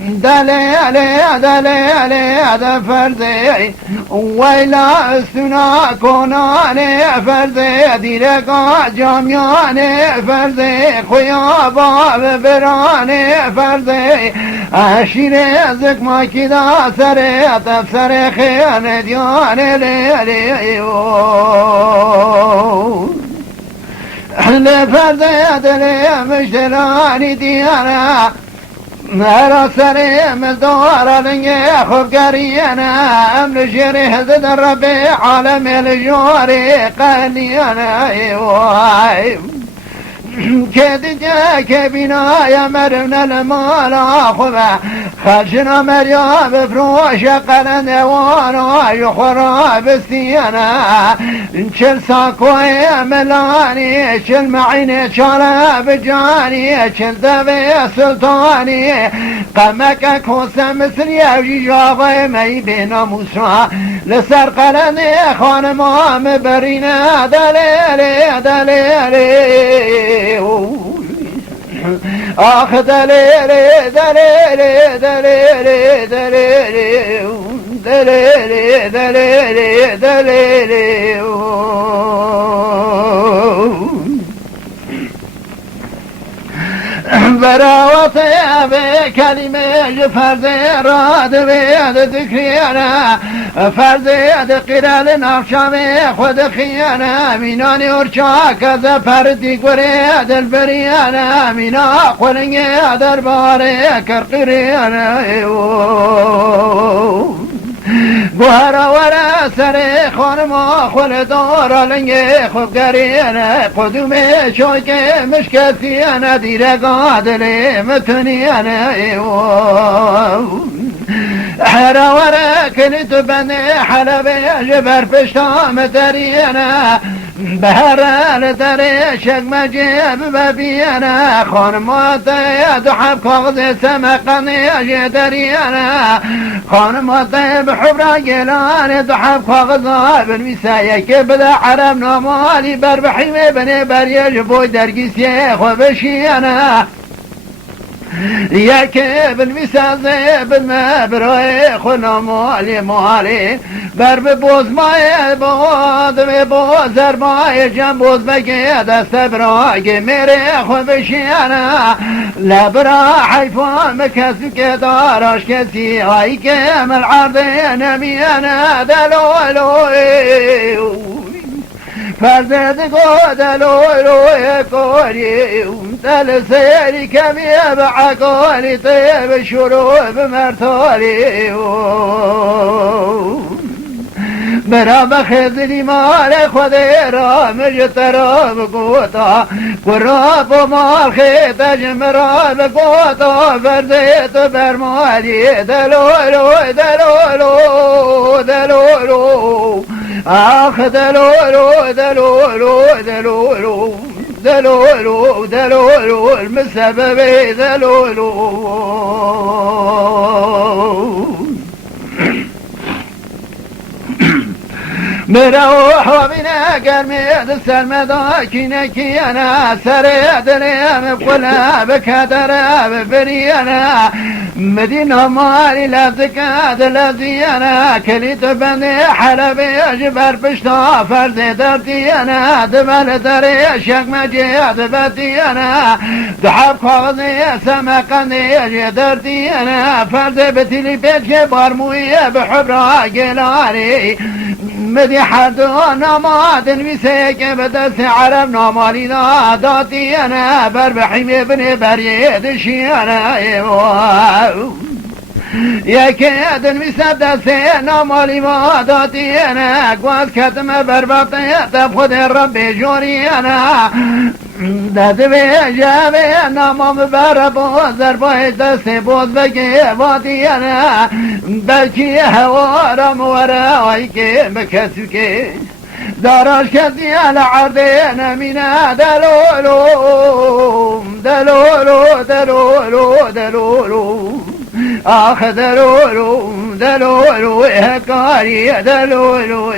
دلي علي دلي علي هذا فردي ويلا السنا كوناني فردي ديرك جامياني فردي خويا باب براني فردي عشيري زك ما كدا سري تفسري خياني دياني ليلي لفردي دلي مشتراني ديانا مرا سري مزدور لنجي خوب قرينا امن شيري هزد ربي عالم الجوري قلينا ايواي كدجا كبنا يا مرنا المالا خبا خرجنا مريا بفروش قلن وانا يخرا بستينا انشل ساكوي ملاني شل معيني شالا بجاني شل دبي سلطاني قمك كوسا مثلي وجيجابي مي بينا موسى لسر قلني خانما مبرينا دليلي دليلي آخ دليلي دليلي دليلي دليلي دليلي دليلي دليلي براوتي بكلمة فرزي راد بيد ذكرينا فرزي قرال نفشامي خود خيانا ميناني ورشاك ذا فردي قريد البريانا مينا قلنجي درباري كرقريانا بوهرا ورا سري خانما خل دارا لنگي خوب قرينا قدومي شوكي مشكتيانا ديرا قادلي متنيانا حرا ورا كنت بني حلبي جبر فشتام دريانا بهرا لدري شق مجيب ببيانا خانماتي دحب كاغذي سمقني جدريانا خانماتي بحبرا قلاني دحب كاغذا بالمسايك بدا عرب نمالي بربحيمي بني بريج بوي درقسي خوبشيانا ياكي بالمسازي بالمبروي خونا مالي مالي برب بوز ماي بود بوزر ماي جم بوز بگي دست براغي ميري خو بشيانا لبرا حيفا مكسو كداراش كسي هاي كم العرضين ميانا دلولوي فرزد قدلو روي كوري ومثل سيري كمي بعقولي طيب الشروب مرتولي برا بخذلي مال خذي رام جترا بقوتا قراب ومال خيط جمرا بقوتا فرديت برمالي دلولو دلولو دلولو آخ دلولو دلولو دلولو دلولو دلولو المسبب دلولو بروح وبنا قرميد السلمة كينكي أنا سريد اليم بقلها بكدر ببريانا مدينة مالي لا زكاد الذي أنا كليت بني حلبي جبر بشتا فرد دردي أنا دمال دري شك مجيد بدي أنا دحب خاضي سمقني دردي أنا فرد بتلي بيتك بارموية بحبرا قلالي مدي حدونا ما تنمسك بدس عرب نامالي داتي أنا بربحي ابن بريد شيانا يا كاد المسدس نامالي ما داتي أنا قواز كتم بربطي تبخد الرب جوري أنا داد بيجابي نامم بربوزر باي دستي بوز بكي باتي أنا بكي هوارم ورايكي بكسوكي داراش كذي على عرضين منا دلولو دلولو دلولو دلولو آخ دلولو دلولو هکاری دلولو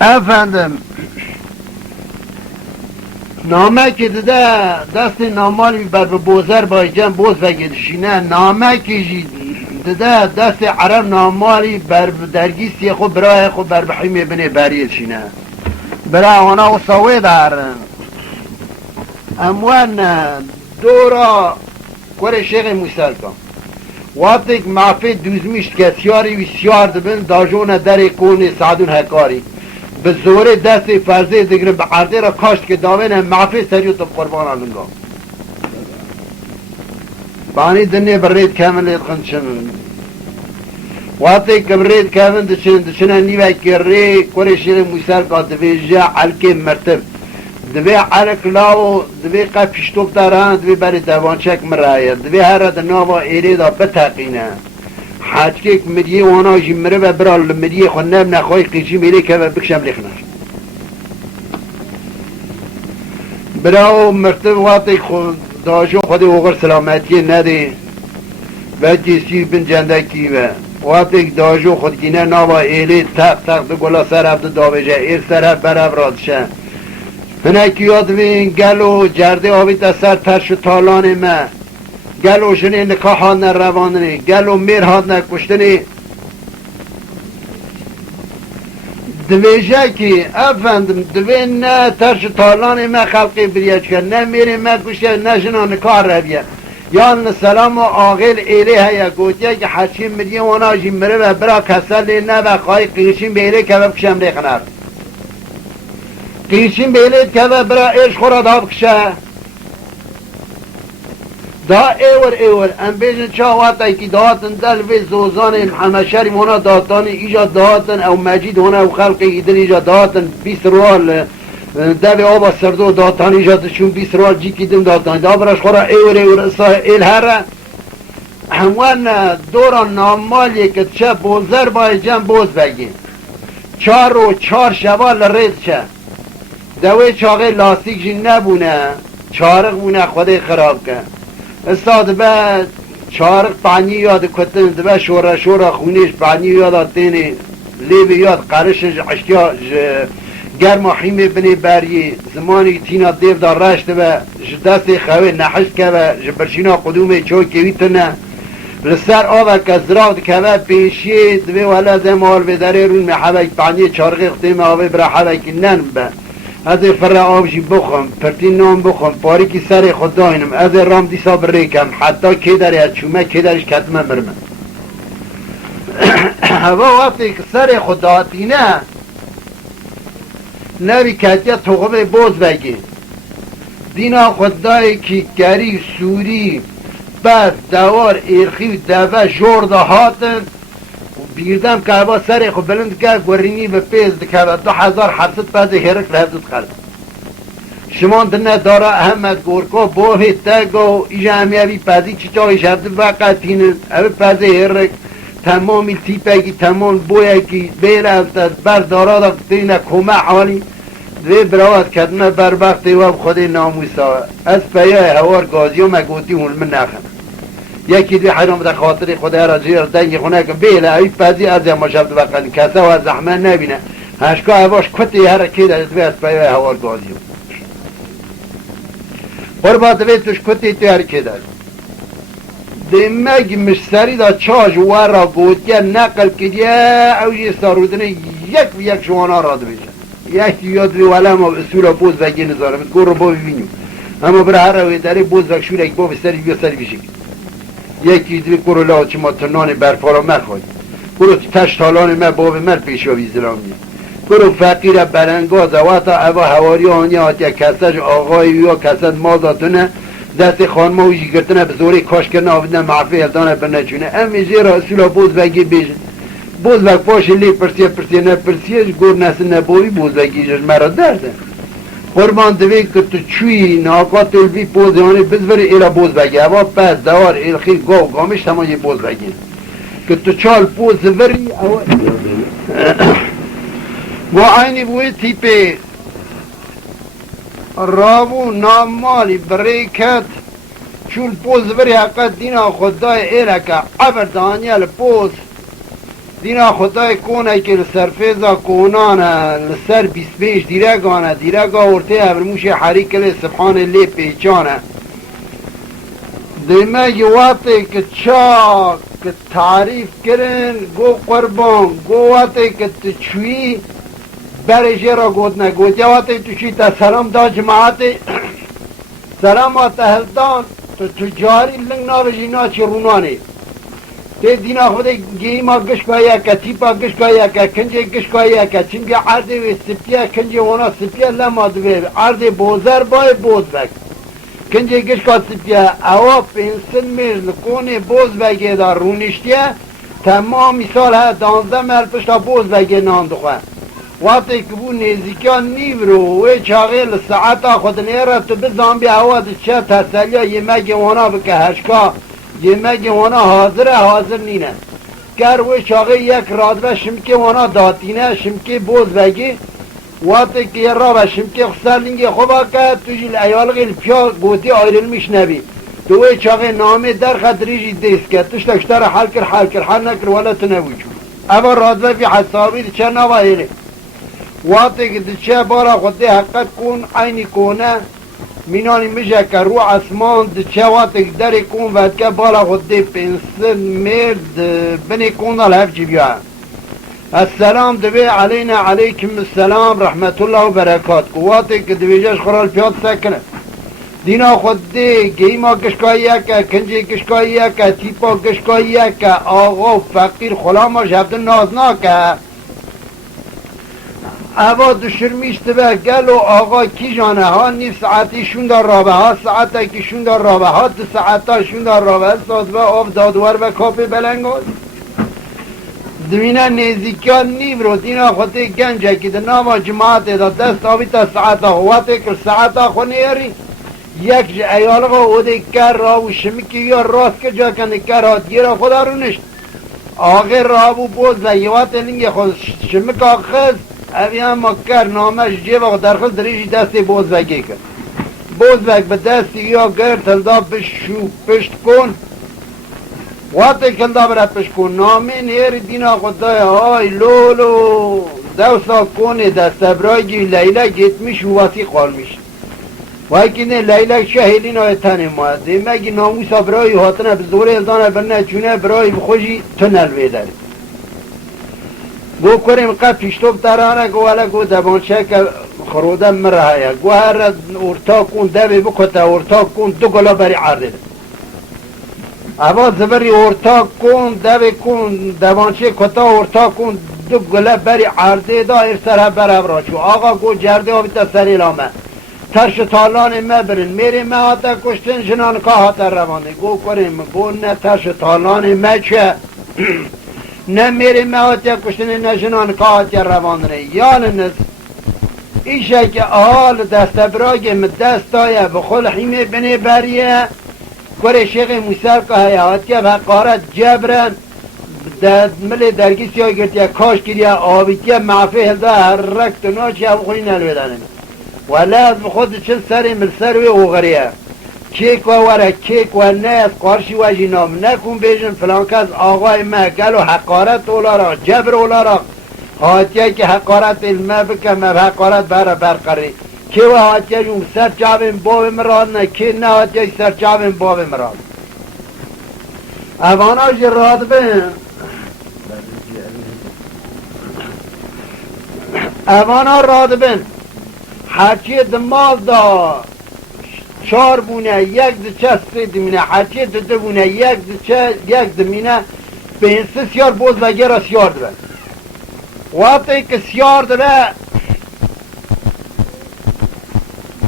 efendim نامه که ده دست نامالی بر بوزر بایجن بوز بگیدشینه نامه که ده دست عرب نامالی بر درگیستی خود برای خود بر بحیمی بنی بریدشینه برای آنها و ساوی دارن اموان دورا کور شیخ موسیل کن وقتی که معفی دوزمیشت که سیاری و سیار دبن داجون در کون سعدون هکاری به زوره دست فرزه دیگر به عرضه را کاشت که داوین معفی سریو تو قربان آلنگا بانی دنیا برید کامل خندشن وقتی که برید کامل دشنه نیوه که ری کوری شیخ موسیل که دوی جا علکه مرتب دوی علک لاو دوی قد پیشتوک دارن دوی بری دوانچک مرایه دوی هر دناوا ایره دا بتاقینه حاجك مديه وانا جي مربع برا المديه خنا من اخوي قيجي ميلي كما بكشم لخنا براو مرتب واطي خود داجو خودي وغر سلامتي ندي بجي سي بن جندكي و واطي داجو خود گينه ناوا ايلي تق تق دگولا سر عبد داوجه اير سر براب رادشه هناك ياد بين قالوا جرده آبي تسر ترش تالان ما گلو شنی نکاح ها نرواندنی گلو میر ها نکشتنی دویجه که افندم دوی نه ترش تالان ما خلقی بریج کرد نه میری ما کشته نه جنا نکاح رویه یا سلام و آقل ایله هیا گوتیه که حچیم مریه وانا جی مره و برا کسل نه و خواهی قیشیم بیله که بکشم لیخنر قیشیم بیله که برا ایش خورا دا بکشه دا ایور ام بیشن چاواتا که دهاتن دل وی زوزان همشری مونا دهاتان ایجا دهاتن او مجید هونه او خلق ایدن ایجا دهاتن 20 روال دوی آبا سردو دهاتان ایجا دشون 20 روال جی کدیم دهاتان دا برش خورا ایور اصلا ایل هره هموان دوران نامالی که چه بوزر باید جن بوز بگی 4 رو 4 شوال رید چه دوی چاقه لاستیک جی نبونه چارق بونه خودی خراب که استاد بعد چارق پانی یاد کتن دبا شورا خونیش پانی یاد آتینی لیبی یاد قرشش عشقیا گرم حیمه بنی بری زمانی تینا دیو دار رشت و دست خواه نحشت که و برشینا قدوم چوکی ویتنه لسر آوه که زراغ که پیشی دوی ولا زمال بداره رون محبک پانی چارقی اختیم آوه برا حبک نن به از فرع آبشی بخم پرتین نام بخم پاری که سر خود داینم از رام دیسا بریکم حتی که داری از چومه که داریش کتمه مرمه هوا وقتی که سر خود داتینه نوی کتیه توقف بوز بگی دینا خود دایی که گری سوری بعد دوار ایرخی و دوه جور دهاتن بیردم که با سر خود بلند که گورینی به پیز که 2700 پز هرک لحظت خرد شمان دنه داره احمد گورکو بوه تگو ایجا همیوی پزی چی چاوی شبده وقتین اوی پز هرک تمامی تیپگی تمام بویگی بیر افتد بر دارا دا دینه کمه حالی دوی براوت کدنه بر وقتی و خودی ناموسا از پیای هوار گازی و مگوتی هون من نخم یکی دوی حرام در خاطر خدا را زیر دنگی خونه که بیله اوی پزی از ما شبده وقتی کسا و زحمه نبینه هشکا هواش کتی هرکی در دوی از پیای هوار گازی قربا دوی توش کتی توی هرکی در دمگ مشتری دا چاج ورا گوتیا نقل کدیا اوجی سارودنه یک شوانا را دو بیشن یک یاد ولی ما اصول بوز وگی نظارم گور رو با ببینیم اما برای هر روی داره بوز وگ شور یک با بستری بیا سری بیشن یکی دوی گورو لاو چه ما تنان برپارا مخواد گورو تش تالان ما باب من پیشا ویزرامی گورو فقیر برنگاز واتا اوا هواری آنیا آتیا کساج آقای یا کساج مازاتونه دست خانمه و جیگرتنه به زوری کاش کرنه آفیدن معفی هلدانه برنه چونه امی زیر اصولا بوز وگی بیشن بوز وگ پاش لی پرسیه نه پرسیه گور نسل نبوی بوز وگی جش مرا درده قربان دوی که تو چوی ناکات الوی بوزیانه بزوری ایلا بوز وگی اوا پس دوار ایلخی گامش تمام یه بوز وگی که تو چال بوز وری و aynı bu tipi رابو نامالی بریکت چون پوز بری حقیقت دینا خدای ایرکا عبر دانیل پوز دینا خدای کونه که لسرفیزا کونانه لسر 25 دیرگانه دیرگا ورته ابرموش حریک لی سبحان لی پیچانه دیمه گواتی که چا که تعریف کرن گو قربان گواتی که تچوی برشی را گود نگود یواتی توشی تا سلام دا جماعتی سلام آتا هلدان تو تجاری لنگ نابشی ناچی رونانی تی دینا خود گیما گشکا یکا تیپا گشکا یکا کنجی گشکا یکا چنگی عرضی و سپیا کنجی وانا سپیا لما دوی عرضی بوزر بای بوز بک کنجی گشکا سپیا اوا پینسن میرل کونی بوز بگی دا رونشتیه تمام مثال ها 12 مل پشتا بوز بگی نان دخواه وقتی که بو نزیکان نیورو و چاقی لساعتا خود نیره تو بزن بی هوا ده چه تسلیا یمگی وانا بکه هشکا یمگی وانا حاضر نینه گر و چاقی یک رادوه شمکی وانا داتینه شمکی بوز بگی وقتی که یه را و شمکی خسر لینگی خوبا که توشی ایالغی پیا گوتی آیرلمیش نبی دوی چاقی نامه در خطریجی دیست که توش تکشتر حل کر حل نکر ولا تنویچو اما رادوه فی حسابی ده چه نوائله وقتی که دچه بارا خودی حقیقت کن عینی کنه مینانی میشه که رو اسمان دچه وقتی که داری کن و که بارا خودی پینسن مرد بنی کن الهف جی بیا السلام دوی علینا علیکم السلام رحمت الله و برکات وقتی که دویجش خورال پیاد سکنه دینا خودی گیما گشکایی که کنجی گشکایی که تیپا گشکایی که آقا فقیر خلاما شبده نازنا که اوا دشرمیشت به گل و آقا کی جانه ها نی ساعتی شون در رابه ها ساعته که شون در رابه ها 2 ساعتا شون در رابه ساز و آف دادوار و کافی بلنگوز دوینه نیزیکان نیورو دینا خودی گنجه که دناما جماعت دا دست آبی تا ساعتا خواته که ساعتا خو نیاری یک جه ایالغا او دی کر را و شمکی یا راست که جا کنه کر ها دیرا خدا رو نشت آقا رابو بوز لیوات لنگی خود شمکا خز اوی هم مکر نامش جیب و درخل دریجی دستی بوزبگی کرد بوزبگ به دستی یا گر تلدا بشو پشت کن وقتی کلدا برد پشت کن نامه نیر دینا خدای های لولو دوسا کنه دست ابراجی لیلک گتمیش و واسی قال میشه وکی نه لیلک شهیلین های تنه ماید دیمگی ناموس ابرای هاتنه بزوره الدانه برنه چونه برای بخوشی تنل ویداری گو کریم قد پیشتوب ترانه گو ولی گو دبانچه که خروده مرهایه گو هر ارتا کن دبی بکته ارتا کن 2 گلا بری عرده اما زبری ارتا کن دبی کن دبانچه کتا ارتا کن 2 گلا بری عرده دا ارسره برابرا چو آقا گو جرده ها بیتا سری لامه ترش تالان مبرن میری مه هاته کشتن جنان که هاته روانه گو کریم گو نه ترش تالان مچه نه میری مواتیا کشتنی نه جنان کاتیا روانره یالنز ایشه که آل دست براگم دست آیا بخل حیمه بنی بریه کره شیخ موسیل که حیاتیا و حقارت جبرن ملی درگیسی ها گرتیا کاش کریا آبیتیا معفی هلده هر رکت و ناچی هم خوری نلویدانه ولی از بخود چل سری ملسر و اوغریه کیک و وره کیک و نیست قارشی و جنام نکن بیشن فلان کس آقای مگل و حقارت اولا را جبر اولا را حاتیه که حقارت علمه بکن و حقارت برقری که و حاتیه جون سر چاوین باب مراد نه که نه حاتیه سر چاوین باب مراد اوانا جراد بین اوانا راد بین هرچی دماغ دا 4 بونه 1 دچه 3 دمینه هرچی 2 بونه 1 دچه 1 دمینه به این 3 سیار بوز وگه را سیار دوه وقتی که سیار دوه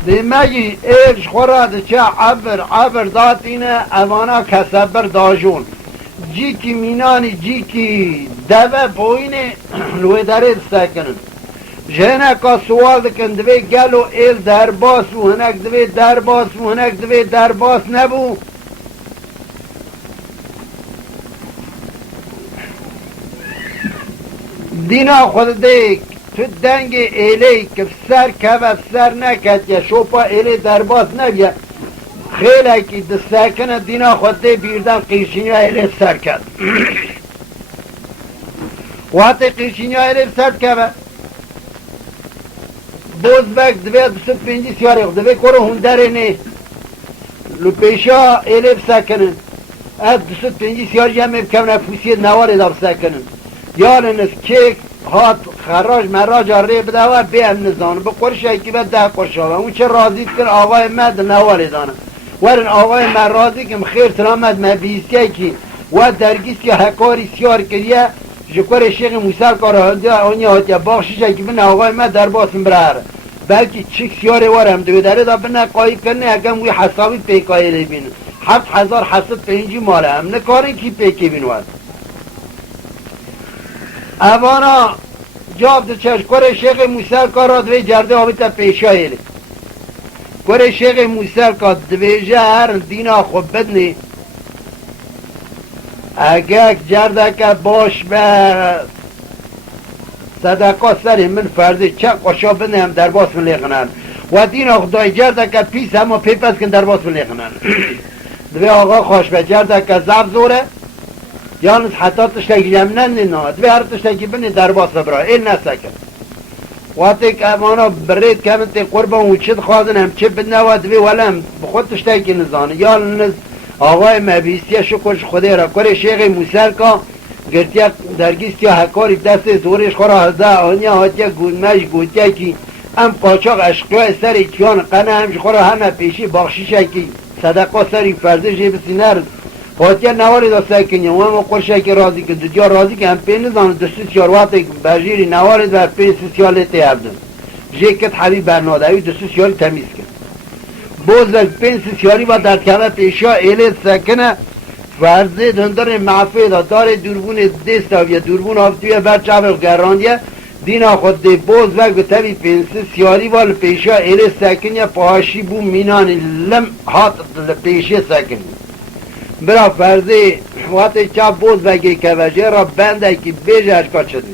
دیمگی ایلش خورا دچه عبر دات اینه اوانا کسبر داجون جی کی مینانی جی کی دوه بوینه لوی داره دستکنن جهنه که سوال دکن دوی گلو ایل در باس و هنک دوی در باس و هنک دوی در باس نبو دینا خود دیک تو دنگ ایلی که سر که و سر نکد یا شوپا ایلی درباز نبید خیلی که دستکنه دینا خود دی بیردن قیشینی ایلی سر کد وقتی قیشینی ایلی سر کد بوزبک دوی 25 سیاره دوی کرو هندره نه لپیشا ایلی سکنن از 25 سیاره جمعه بکنه پوسی نواری دار سکنن یارنس که هات خراج مراج ری بده و بیم نزانه به قرش اکی به 10 قرش آوه اون چه راضی کن آقای مد نوالی دانه ورن آقای من راضی کم خیر سلامت مبیسیه کی و درگیس که حکاری سیار کریه جکور شیخ موسیل کاره آنیا هاتیا باخشیش اکی بنا آقای مد در باسم براره بلکه چک سیاره وارم دوی داره دا بنا قایب کنه اکم وی حسابی پیکایی لی بینه 7705 ماله هم نکاری کی پیکی بینواد اوانا جاب دو چشکور شیخ موسیل کارا دوی جرده آبیتا پیشایی لی کور شیخ موسیل که دویجه هر دینا خوب بدنی اگه جرده که باش به صدقه سری من فرضی چه قشا بدنی هم در باس من لیخنن و دینا خدای جرده که پیس همه پیپس کن در باس من لیخنن دوی آقا خوش به جرده که زب زوره یانس حتی تشتکی جمنن نه دوی هر تشتکی بنی در باس برای این نسکن وقتی که امانا برید که منتی قربان و چید خوازن هم چه بدنواد بی ولم بخود تشتکی نزانه یا نز آقای مبیسیه شکرش خوده را کره شیخ موسیل که گرتیا درگیست یا حکاری دست زورش خورا هزده آنیا هاتیا گونمش گوتیا کی هم قاچاق اشقیای سری کیان قنه همش خورا همه پیشی باخشیشه کی صدقا سری فرزه جیبسی نرد هاتیا نواری داسته کنیم و هم قرشه که راضی که دو دیار راضی که هم پی نزانه دستی سیار وقتی بجیری نواری و پی سیالی تیابدن جیکت حبیب برنادوی دستی سیاری تمیز کن بوز و پی سیاری و در کمه پیشا ایلی سکنه فرزه دندر معفه داره دوربون دست یا دوربون آفتوی برچه و گراندیه دینا خود دی بوز وقت به تبی پینسی سیاری وال پیشا ایلی سکنه پاهاشی بو مینان لم هات پیشی سکنه برا فرضی وقتی چه بوز بگی که وجه را بنده که بیجه اشکار شده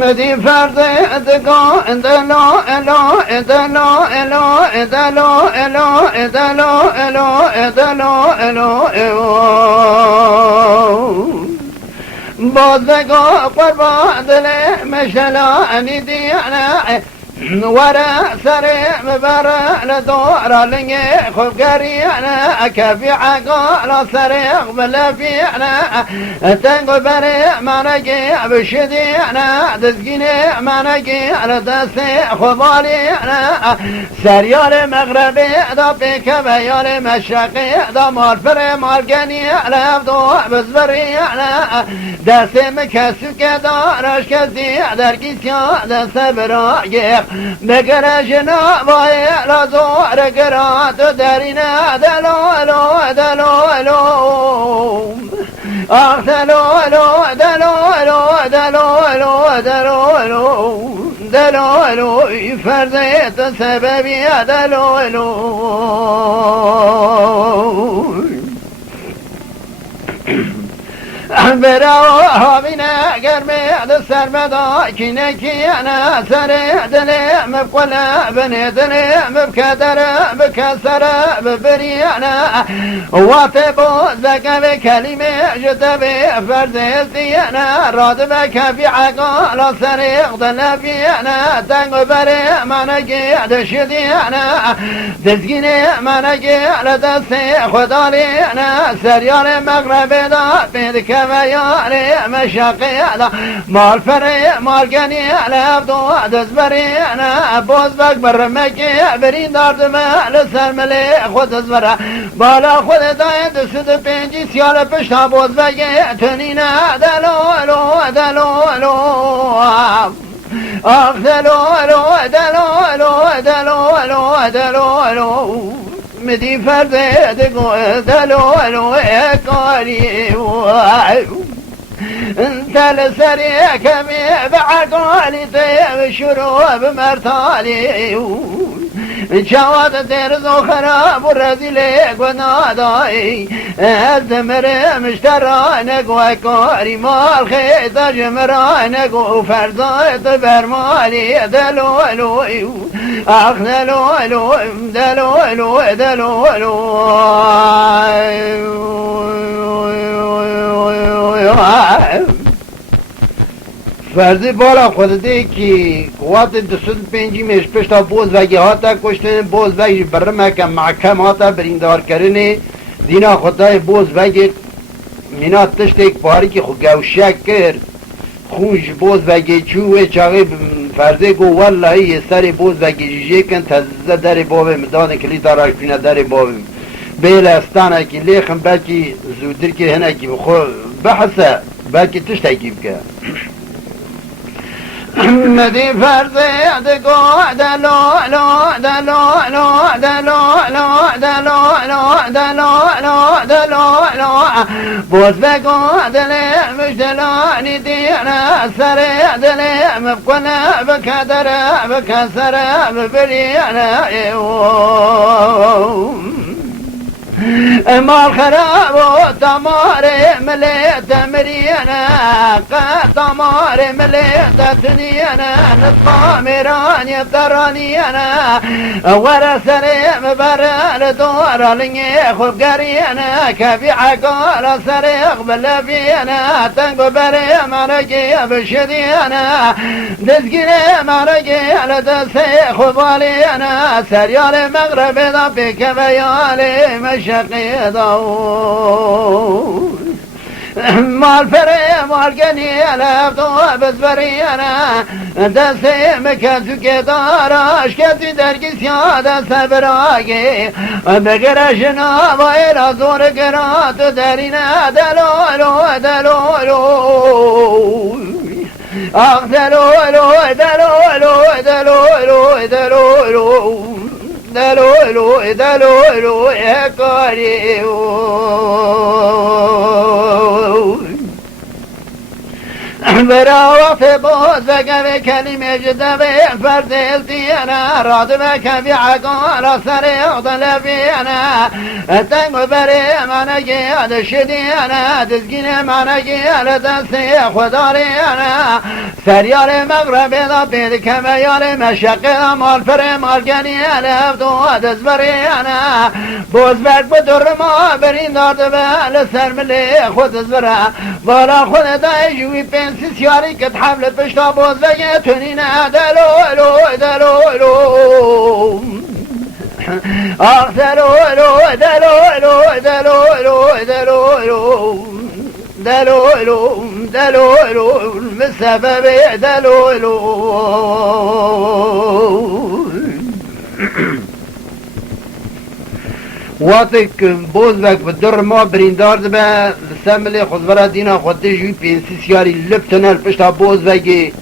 مدی فرضی ادگاه ادلا الا ادلا الا ادلا الا ادلا الا ادلا الا بازگاه قربان دل مشلا انی دیانا ورا سري مبارا لدور لنجي خفقاري انا كافي عقا لا سريق بلا في انا تنقل بري ما نجي بشدي انا دزقيني ما نجي لدسي خبالي انا سريال مغربي دا بيك بيال مشرقي دا مالفري مالقاني لابدو بزبري انا دسي مكسو كدا رشكزي درقيسيا دسي براقيق بگر جنا وای لازو رگرات درینا دلو لو دلو لو آخ دلو لو دلو لو دلو لو دلو لو دلو لو فرزت سببی دلو لو براو هابینا گرمی د سرمدا کینه کینه سر دل مبقلا بنی دل مبکدر بکسر ببریانا وات بوزک به کلمه جد به فرد استیانا راد بکفی عقا لا سرق دل بیانا تنگ بر منگی دشدیانا دزگینه منگی لدست خدا لینا سریال مغرب دا پیدک و یاری مشاقی مال فری مال گنی لابدو دزبری بوز بک برمکی برین داردم لسر ملی خود دزبره بالا خود دای دست پنجی سیال پشتا بوز بکی تنینا دلو لو دلو لو آخ دلو لو دلو لو دلو لو دلو لو مدي فرد دلو لو كاري انت لسري كمي بعقالي طيب شروب مرتالي جواد درز و خراب و رزیل گنادایی از مشترانه گو کاری مال خیط جمرانه گو فرزایت برمالی دلولوی آخ دلولوی دلولوی فرزی بالا خود دی که قوات 205 میش پشتا بوز وگی هاتا کشتن بوز وگی برمکم محکم هاتا بریندار کرنه دینا خدای بوز وگی مینا تشت ایک پاری که خود گوشک کرد خونش بوز وگی چوه چاقی فرزی گو والله سر بوز وگی جیجه کن تزده در بابه مدان کلی داراش بینه در بابه بیل استانه که لیخم بلکی زودر که هنه که بحثه بلکی تشت اکیب که ندی فرزی دگو دلو لو دلو لو دلو لو دلو لو دلو لو دلو لو بوز بگو دلی مجدلانی دینا سری دلی مبقنا بکدر بکسر ببرینا مال خراب و تمار مليت مرينا قد تمار مليت تنينا نطامران يترانينا ورا سريم برال دور لني خب قرينا كفي عقال سريق بلفينا تنقو بريم رقي بشدينا دزقنا مرقي لدسي خبالينا سريال مغرب ضبك بيالي مشقي دور مال فري مال قني لفتو بزبرينا دسي مكازو كداراش كتي درقي سيادة سبراقي بقرشنا بايلا زور قرات دارينا دلولو دلولو اخ دلولو دلولو دلولو دلولو دلولو دلولو يا كاري براوة في بوزك بكلمة جدا بفرد التينا رادبك بعقال سريع ضلبينا التنق بريم انا جياد شدينا تسقين معنا جياد تسيح ودارينا سريال مغرب ضبيد كميال مشق مال فريم القني لفتو تزبرينا بوزبك بدر ما برين دار دبال سرملي خود تزبرا بالا خود دايجوي بين سياري قد حملت بشتا بوز ويتنينا دلولو دلولو اخ دلولو دلولو دلولو دلولو دلولو دلولو بسبب دلولو وقتك بوزبك بالدر ما بريندار دبا سملي خضبرا دينا خودي جوي بينسي سياري لبتنا البشتا بوزبكي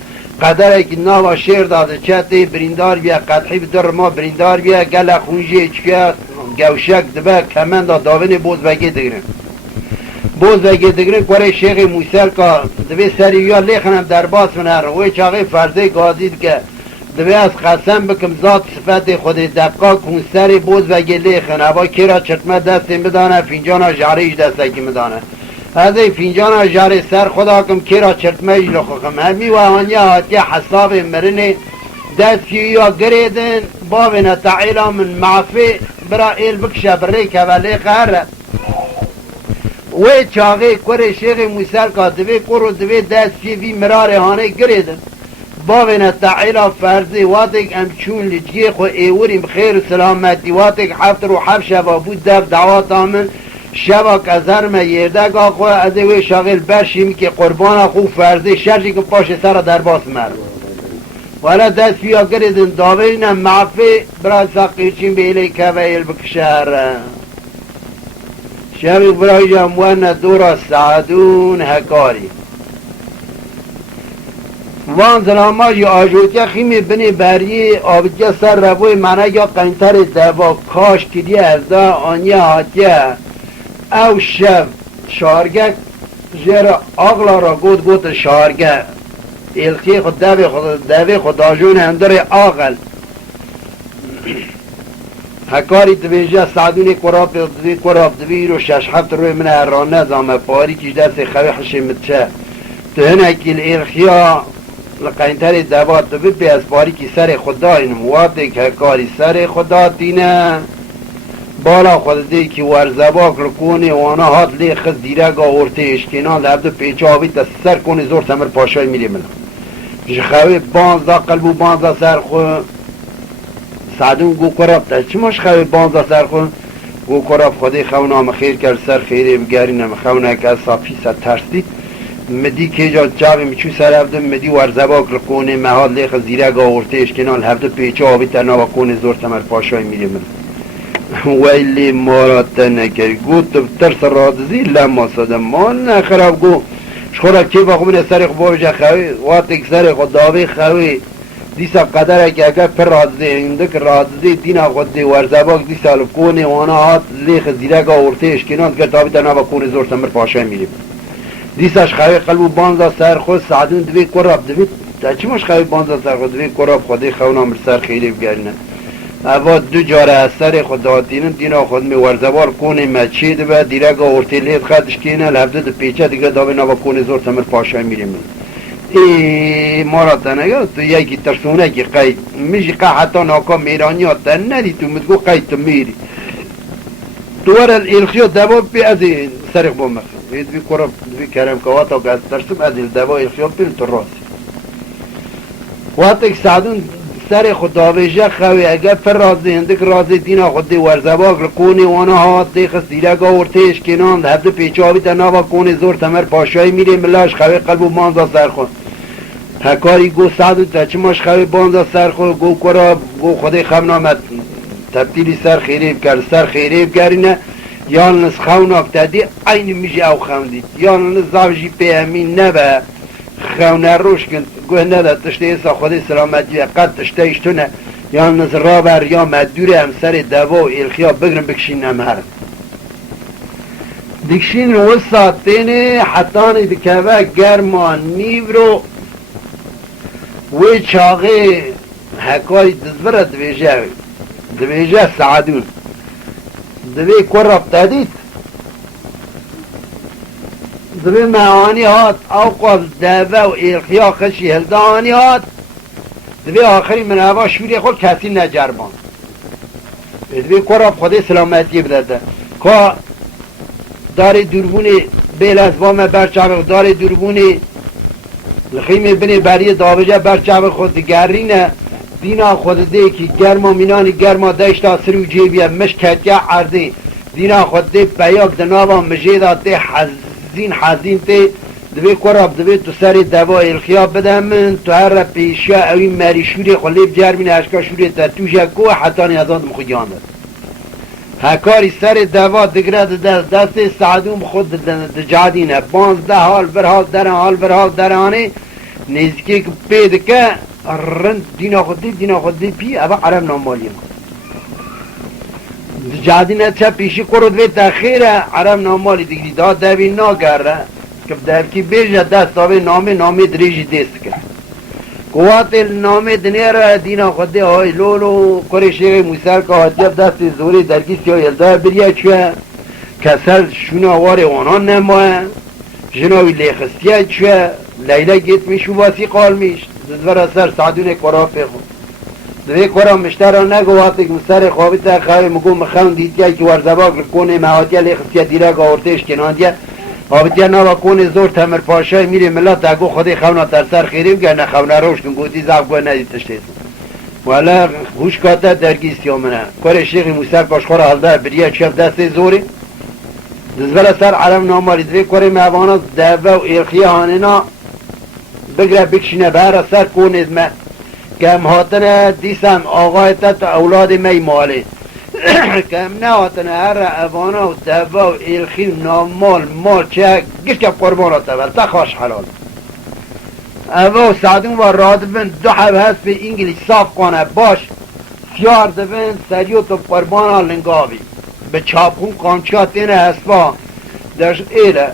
قدرك ناوا شير داده چاتي بريندار بيا قدحي بالدر ما بريندار بيا قال خونجي چكا قوشك دبا كمان دا داوين بوزبكي دقرن بوزبكي دقرن كوري شيخ موسال كا دبي سريويا ليخنم درباس منار وي چاقي فرزي قاديد که دوی از قسم بکم ذات صفت خود دقا کنسری بوز و گلی خن ابا کرا چرتمه دستی بدانه فینجان جاریش دستکی بدانه از این فینجان جاری سر خدا کم کرا چرتمه جلو خم همی و آنیا هاتی حساب مرنه دستی یا گریدن بابنا تعیلا من معفی برا ایل بکشه بری که ولی قهره وی چاقی کور شیخ موسیل که دوی کور دوی دستی وی مرار هانه گریدن بابنا تعالى فرزي واتك امشون لجي خو ايوري بخير وسلامتي واتك حفتر وحب شبابو دب دعوات آمن شباك ازر ما يردك اخو ازوي شاغل برشيم كي قربان اخو فرزي شرجي كم باش سر درباس مر ولا دست فيها قردن داوين معفي برا ساقيرشين بيلي كبايل بكشار شبك براي جموانا دورا سعدون هكاري وان زلاماجی آجوتیا خیمی بنی بری آبجا سر روی منه یا قنتر دوا کاش کدی از دا آنیا هاتیا او شب شارگه جر آغلا را گود شارگه الخی خود دوی خود آجون اندر آغل هکاری دویجه سعدون کراب دوی رو 6 7 روی من ارانه زامه پاری کش دست خوی حشمت چه تو هنکی الارخیا لقینتر دوات دوی پی از پاری که سر خدا این مواد که هکاری سر خدا دینه بالا خود دی که ورزباک لکونه وانا هات لی خز دیرگ آورته اشکنان لبدو پیچه آبی تا سر کنی زور تمر پاشای میری ملا جخوی 15 قلبو 15 سر خو سعدون گو کراب تا چی ماش خوی 15 سر خو گو کراب خودی خونام خیر کرد سر خیره بگرینم خونه که از صافی سر ترسی مدی که جا جاوی میچو سر هفته مدی ورزباک لکونه محال لی خز دیرگ آورته اشکنان لبدو پیچه آبی تا نوا کنی زور تمر پاشای میری ملا ویلی مارات نکری گو تو ترس رادزی لما صدم ما نخراب گو شخورا که با خوبین سر خوب بجا خوی وقتی سر خود داوی خوی دیسا قدره که اگر پر رادزی اندک رادزی دینا خود دی ورزباک دیسا لکونه وانا هات لیخ زیرک آورته اشکنان که تابی تا نبا کونه زور تمر پاشای میریم دیساش خوی قلبو بانزا سر خود سعدون دوی کراب دوی تا چی مش خوی بانزا سر خود دوی کراب خودی خونا مر سر خیلی بگرنه اوا دو جاره از سر خود داتینن دینا خود می ورزوار کنه مچید و دیرگ آورتی لید خدش کنه لفظه دو پیچه دیگه داوی نوا کنه زور تمر پاشای میریم ای مارا نگه تو یکی ترسونه که قید میشی که حتی ناکا میرانی ها تن ندی تو مدگو قید تو میری دوار الالخیو دوا پی از سرق با مخم دوی کرم دوی کرم که واتا که از ترسم از دوا الالخیو پیل تو راسی واتا که سعدون سر خود داویجه خوی اگر پر رازی هندک رازی دینا خود دی ورزباک لکونی وانا هات دی خست دیرگ آورتیش کنان هر دو پیچه آبی تا نوا کنی زور تمر پاشایی میری ملاش خوی قلب و مانزا سر خود هکاری گو سعدو تا چماش خوی بانزا سر خود گو کرا گو خودی خمنامت تبدیلی سر خیریب کرد سر خیریب کرینه یان نس خوناک تدی این میشه او خوندید یان نس زوجی پی امین نبه خونه روش کن گوه نده تشته ایسا خودی سلامتی قد تشته ایشتونه یا نظر بر یا مدور همسر دوا و الخیا بگرم بکشین نمهرم دکشین رو ساتینه حتانی دکوه گرمان نیو رو و چاقه حکای دزبره دویجه سعدون دوی کرب تدید دوی معانی هات اوقاف دعوه و الخیا خشی هلدانی هات دوی آخری من هوا شوری خود کسی نجربان دوی کراب خودی سلامتی بدده که داری دوربونی بیل از بام برچاق داری دوربونی لخیم بنی بری داوجه برچاق خود گرینه دینا خود دی که گرما مینانی گرما دشتا سرو جیبیه مش کتگه عرضی دینا خود دی بیاک دنابا مجیده دی حزین تی دوی کراب دوی تو سر دوا الخیاب بدم من تو هر پیشا اوی مری شوری خلیب جرمین اشکا شوری تا توشه کو حتی نیازان مخیان داد هکاری سر دوا دگرد دست سعدون خود دجادینه 15 حال بر حال درانه نزدیک که پید که رند دینا خودی پی اوه عرب نامالیم جادینه چه پیشی کرد وی تخیره عرب نامالی دیگری داد دوی ناگره که دوی بیجه دست آوه نامه دریجی دست کرد قوات نامه دنیر دینا خودی های لولو کره شیغ موسر که حتیب دست زوری درگیسی های یلده بریه چوه کسر شونا وار اونان نموه جناوی لیخستیه چوه لیله گیت میشو باسی قال میش دزور اثر سعدون کراب بخون دوی کرام مشتر نگو وقتی که سر خوابی تا خواه مگو مخون دیدیه که ورزباک کنه محاتیه لیخستیه دیرک آورتش کناندیه آبتیه نوا کنه زور تمر پاشای میره ملت اگو خودی خونا تر سر خیریم گرنه خونا روش کن گوزی زب گوه ندید تشتیز والا خوش کاته درگیستی آمنه کار شیخ موسر کاشخور حالده بریه چف دست زوری دزبل سر عرم نامالی دوی کاری معوانا دوه و ایرخیه هانینا بگره بکشینه بهر سر کنید من کم هاتنه دیسم آقای تا اولاد می مالی کم نه هاتنه هر اوانا و دوه و ایرخی نامال مال چه گشت که قربانات اول تا خوش حلال اوه سعدون و رادبن دو حب هست به انگلیس صاف کنه باش سیار دبن سریو تو قربان لنگاوی به چاپون قانچات اینه هسپا درش ایره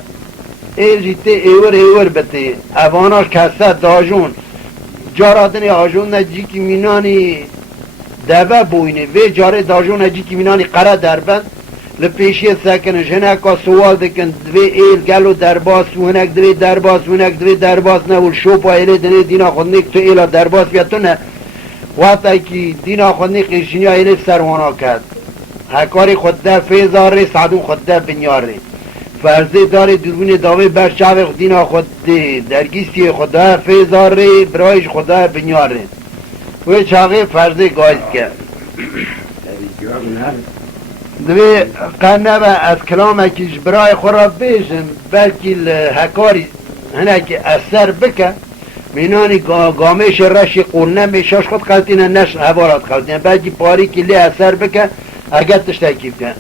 ایل جیته ایور بته اواناش کسته داجون جاراتنی آجون نجی که مینانی دبه بوینه و جاره داجون اجی که مینانی قره دربند لپیشی سکنه جنکا سوال دکن دوی ایل گلو درباس ونک دوی درباس ونک دوی درباس نول شوپا ایلی دنی دینا خود نیک تو ایلا درباس بیتو نه وقتی که دینا خود نیک ایشینیا ایلی سروانا کرد هکاری خود ده فیزار ری سعدون خود ده بنیار ری فرزی داری دوربین داوی بر شعب دینا خود ده درگیستی خود ده فیزار ری برایش خود ده بنیار ری و چاقی فرزی گاید کرد دوی قنبه از کلامه کش برای خورا بیشن بلکه هکاری هنه که اثر بکن مینانی گامش رشی قرنه میشاش خود قلتینه نش حوالات قلتینه بلکه پاری که لی اثر بکن اگر تشتکیب کن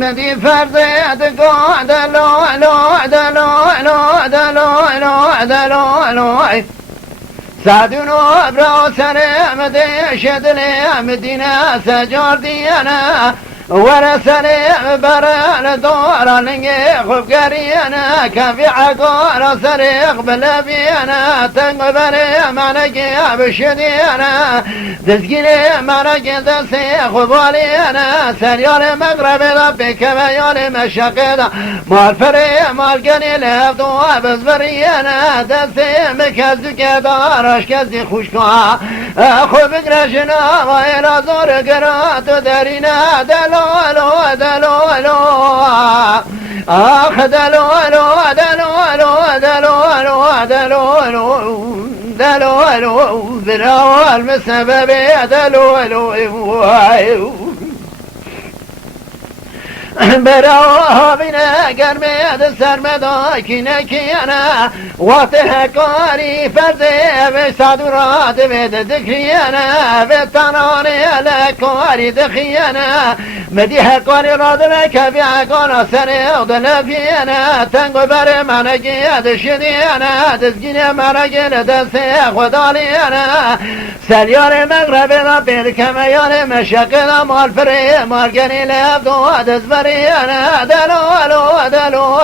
مدی فرزید گو دلو دلو دلو دلو دلو سعدون ابرا سلام دی شدلی مدینه سجار دیانا ورا سلام برا دورا لنگی خوبگریانا کفی عقارا سریق بلبیانا تنگ بری منگی بشدیانا دزگیری منگی دستی خوبالیانا سریال مغرب دا بکم یال مشقه دا مال فری مال گنی لفت و بزبریانا دستی مکزدو که دارش کزدی خوشکا خوب گرشنا و ایلا زور گرات درینا دلو دلو دلو آخ دلو دلو دلو دلو دلو بناوال مسبب دلو براها بنا گرمید سرمدا کینه کیانا وقت هکاری فرزه و صدورات بید دکیانا و تنانی لکاری دخیانا مدی هکاری رادمه کبی هکارا سر دلفیانا تنگو بر منگید شدیانا دزگین منگید دست خدالیانا سریار مغرب دا برکمیان مشقه مال فری مارگنی لفدو دزبر انا دلو دلو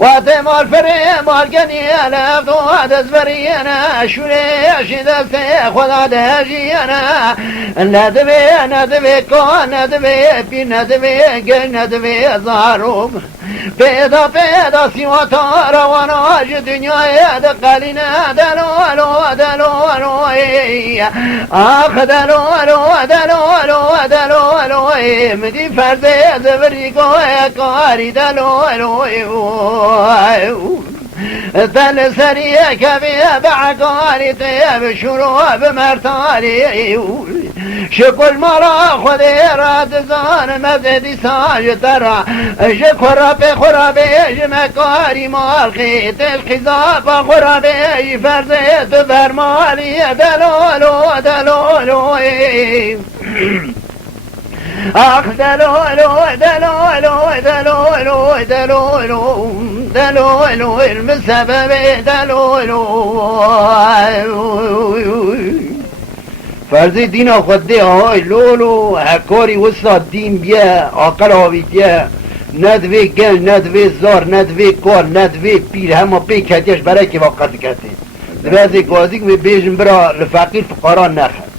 وقت مال فری مارگنی لفت و دزبری انا شوری شدست خدا دهجیانا ندوی کن ندوی بی ندوی گل ندوی زاروم پیدا سیواتا رواناج دنیای دقلینا دلو آخ دلو مدی فرزه زبری گوه کاری دلو دل سریع کبیه بعقاری طیب شروع بمرتالی شکل مرا خودی را دزان مزدی ساج ترا شکر خرابه جمکاری مالخی تلقی زابا خرابه فرزه تبرمالی دلو آخ دلو المسبب فرزی دینا خودی های لولو هکاری وسط دین بیا عقل آوی بیا ندوی گل ندوی زار ندوی کار ندوی پیر همه پی کتیش برای که وقت کتی درازی گازی که بیشن برا لفقیر فقاران نخد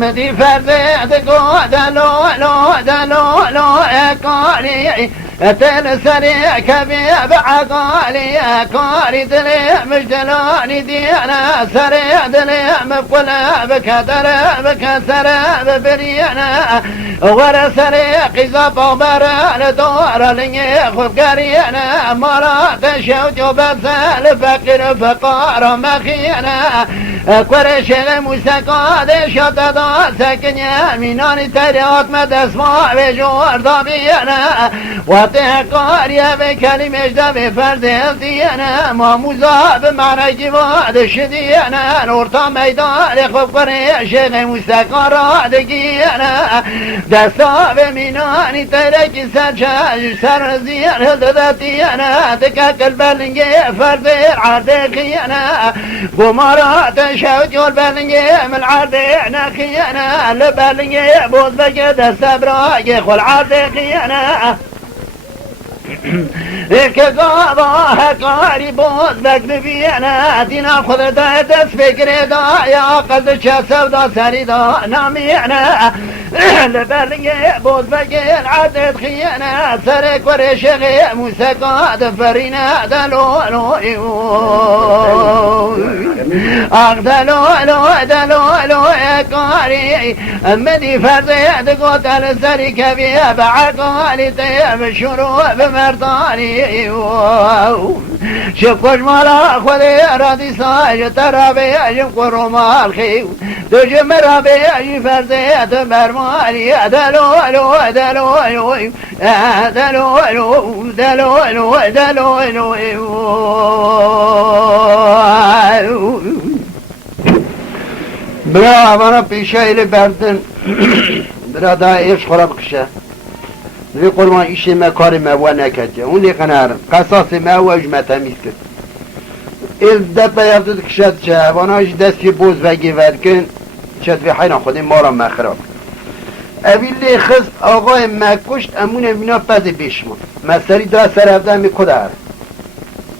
مدی فرزید گو دلو اکاری تل سریع کبیر بعقالی اکاری دلی مجدلانی دینا سریع دلی مفقلا بکتر بکسر ببرینا ور سریع قیزا برا دور لنگی خوبگرینا مرات شوت بسل فقیر فقار مخینا کرشل موسیقاد شتدا سکنی مینانی تریات مدسما و جور دابینا وقت هکاریه به کلمش ده به فرد هستینا ماموزا به معنی جواد شدینا نورتا میدان خوب کنه شیخ موسیقا را دگینا دستا به مینانی ترکی سرچاش سر زیر دادتینا دکاکل بلنگی فرد عردقینا گمارات شوت یول بلنگی من عردقنا خینا لبلنگی بوز بگه دست براگی خل عردقینا که گاوا هکاری باز بک ببینه دینا خود دا دست فکر دا یا قد چه سودا سری دا نامینه لبرگی باز بکن عدد خیانه سر کور شغی موسیقا دفرینه دلولوی آق دلولوی کاری امدی فرزه دگو تل سری کبیه بعقالی تیب شروع بمردانی شکوش مالا خودی رادی ساج ترابی شکر مال خیو دو جمرابی فرزه دبرمالی دلولو دلولو دلولو دلولو دلولو برا وانا پیشه ایلی بردن برا دا ایش خورا بکشه وی قرمان ایشی ما کاری ما نکد اون لی قنارم قصاص ما و اجمع تمیز کرد ایل دفعه یفتد کشد چه وانا اج دستی بوز بگی ورکن چد وی حیران خودی مارا مخراب اوی لی خست آقای مکشت امون اوینا پز بیشمان مستری دا سر هفته همی کدار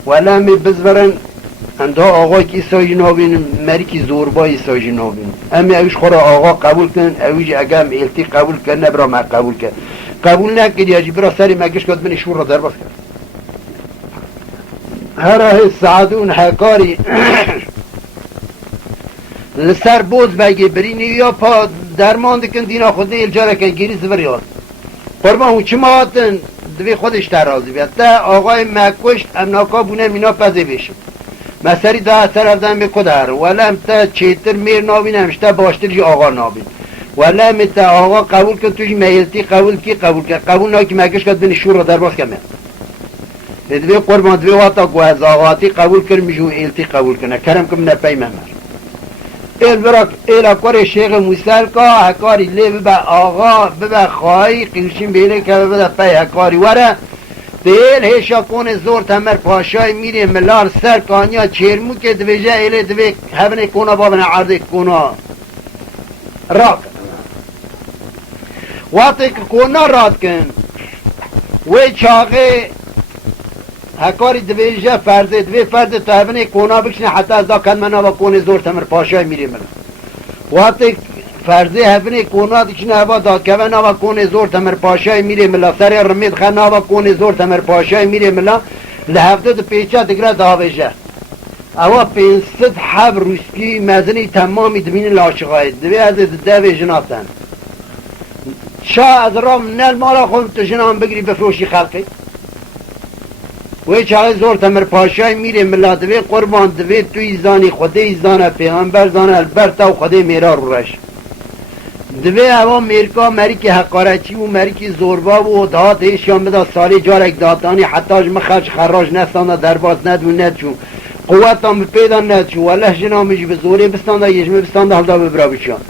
ولی همی بزبرن انده آقای که ایسای نابین مری که زوربا ایسای نابین امی اویش خورا آقا قبول کن اویش اگه هم ایلتی قبول کن نبرا ما قبول کن قبول نکردی یا برا سری مگش کد منی شور را در باز کرد هره سعدون حکاری لسر بوز بگی برینی یا پا درمان دکن دینا خود الجاره کن گیری زوریاد قربان اون چه ماتن دوی خودش ترازی بیاد تا آقای مکشت امناکا بونه مینا پذی بشم مسری دا سر افدن به کدر ولم تا چیتر میر نابین همشتا باشتر جی آقا نابین ولم تا آقا قبول کن توش میلتی قبول کی قبول کن قبول ناکی مگش کد بین شور را در باز کمه دوی قربان دوی واتا گوهز آقاتی قبول کن میشون ایلتی قبول کنه کرم کم نپی ممر ایل براک ایل اکار شیخ موسیل که هکاری لی ببا آقا ببا خواهی قیوشین بیله که ببا پی هکاری وره دیل هیشا کون زور تمر پاشای میری ملار سر کانیا چیرمو که دویجه ایلی دوی هبنه کونا بابنه عرضه کونا راک وقتی که کونا راد کن وی چاقه هکاری دویجه فرزه دوی فرزه تا هبنه کونا بکشنه حتی از دا کن منا با کون زور تمر پاشای میری ملار وقتی فرضی هفنی کونا دیشنه هوا داد که نوا کون زور تمر پاشای میره ملا سر رمید خن نوا کون زور تمر پاشای میره ملا لحفته دو پیچه دگره داویجه اوا 500 حب روسکی مزنی تمامی دمین لاشقای دوی از دوی جناتن شا از رام نل مالا خود تو جنان بگیری بفروشی خلقی وی چاقه زور تمر پاشای میره ملا دوی قربان دوی توی زانی خودی زانه پیغمبر زانه البرتا و خودی میرا رو رش دوی هوا میرکا مری که حقارچی و مری که زوربا و دهات ایشان بدا سالی جارک داتانی حتاش مخرج خراج نستانده درباز ندون ندچون قوت هم پیدا ندچون وله جنامش به زوری بستانده یجمه بستانده حل دا ببرا بچان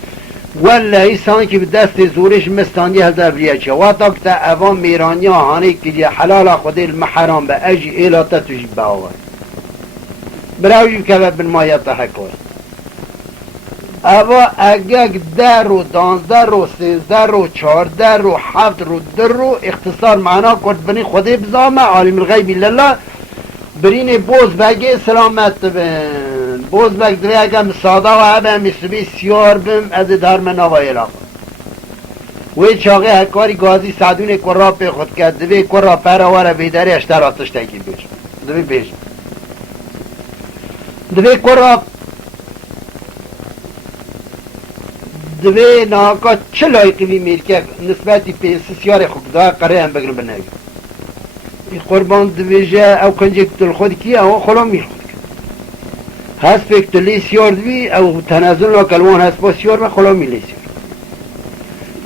وله ایسان که به دست زورش مستاندی حل دا بریا چه واتا کتا اوان میرانی هانه که حلال خود المحرام به اجی ایلاتا توشی باور براوی که بن مایت حکار اوا اگه 10 رو 12 رو 13 رو 14 رو 7 رو 2 رو اختصار معنا کرد بنی خودی بزامه عالم الغیب لله برین بوز بگه سلامت بن بوز بگ دوی اگه مساده و عبه مسبی سیار بم از در مناوای لاغ وی چاقه هکاری گازی سعدون کرا پی خود کرد دوی کرا پرواره بیداری اشتراتش تکی بیش دوی بیش دوی کرا دوی ناکا چه لایقی بی میرکه نسبتی پی سیار خوکده قره هم بگرم بنایی قربان دوی جه او کنجه کتل خود کی او خلا میخود هست فکتلی سیار دوی او تنازل و کلوان هست با سیار و خلا میلی سیار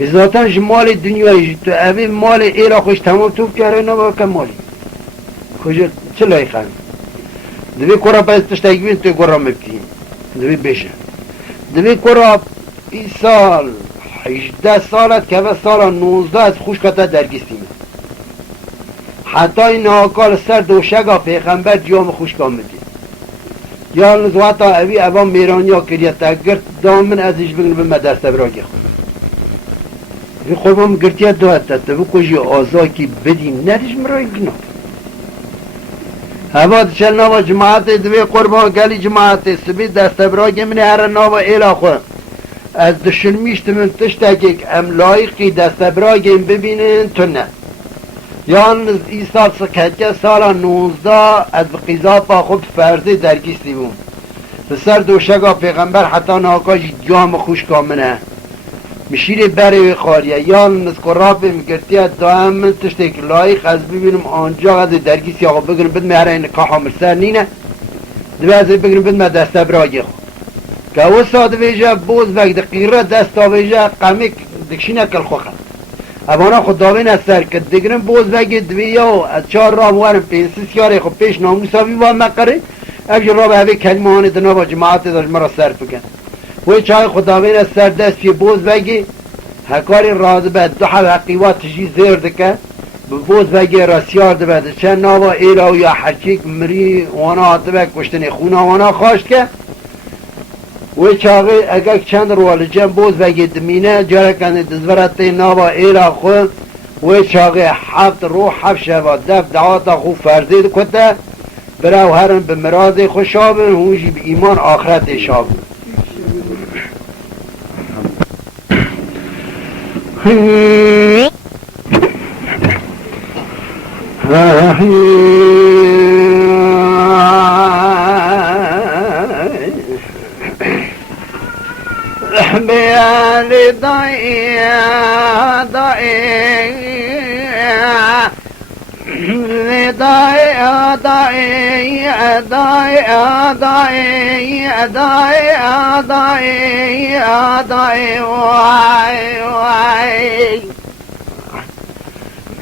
بذاتن جمال دنیایی تو اوی مال ایرا خوش تمام توب کرده نبا کم مالی خوش چه لایقه دوی کرا پس تشتاگی بین توی کرا مبتیم دوی بشه دوی کرا این سال 18 سالت که سال 19 از خوش کتا درگیستیم حتی این ناکال سر دوشگا پیغمبر جام خوش کامدی یا نزواتا اوی اوان میرانی ها کریت اگر دامن ازش بگن به مدرسه براگی خود این قربان گرتیه داد تا بکشی آزاکی بدی ندیش مرای گنا هواد چل نوا جماعت دوی قربان گلی جماعت سبی دست براگی من هر نوا ایلا خو از دشلمیشت من تشتاک ام لایقی دست براگی ببینن تو نه یان ای سال سکهکه سال 19 از قیزاپا خود فرزه درگیستی بون سر دوشگا پیغمبر حتی ناکاش جام خوش کامنه مشیر بری خاریه یان نسکراب مگرتیه دائم من تشتک لایق از ببینم آنجا از درگیسی آقا بگرم بد مهره این کاحا مرسر نینه دوی از بگرم بد مه دسته براگی خو که او ساده ویجه بوز وقت دقیقه دستا ویجه قمیک دکشینه کل خوخه ابانا خود داوین از سر که دگرم بوز وقت دویه و از 4 راه وارم پینسیس یاره خود پیش ناموساوی وان مقره اگه را به هوی کلمه هانه دنا با جماعت داشت مرا سر بکن وی چای خداوین از سر دست پی بوز بگی هکاری راز به دو حقیقات تجی زیر دکه به بوز بگی راسیار ده چند ناوا ایلا و یا حرچیک مری وانا آتبه کشتن خونا وانا خواشت که وی چاقی اگه چند روال جن بوز بگی دمینه جاره کنه دزورت ناوا ایلا خود وی چاقی 7 روح 7 شبا دف دعاتا خوب فرزید کته براو هرم به مراد خوشابن هونجی به ایمان آخرت شابن بیالی دائی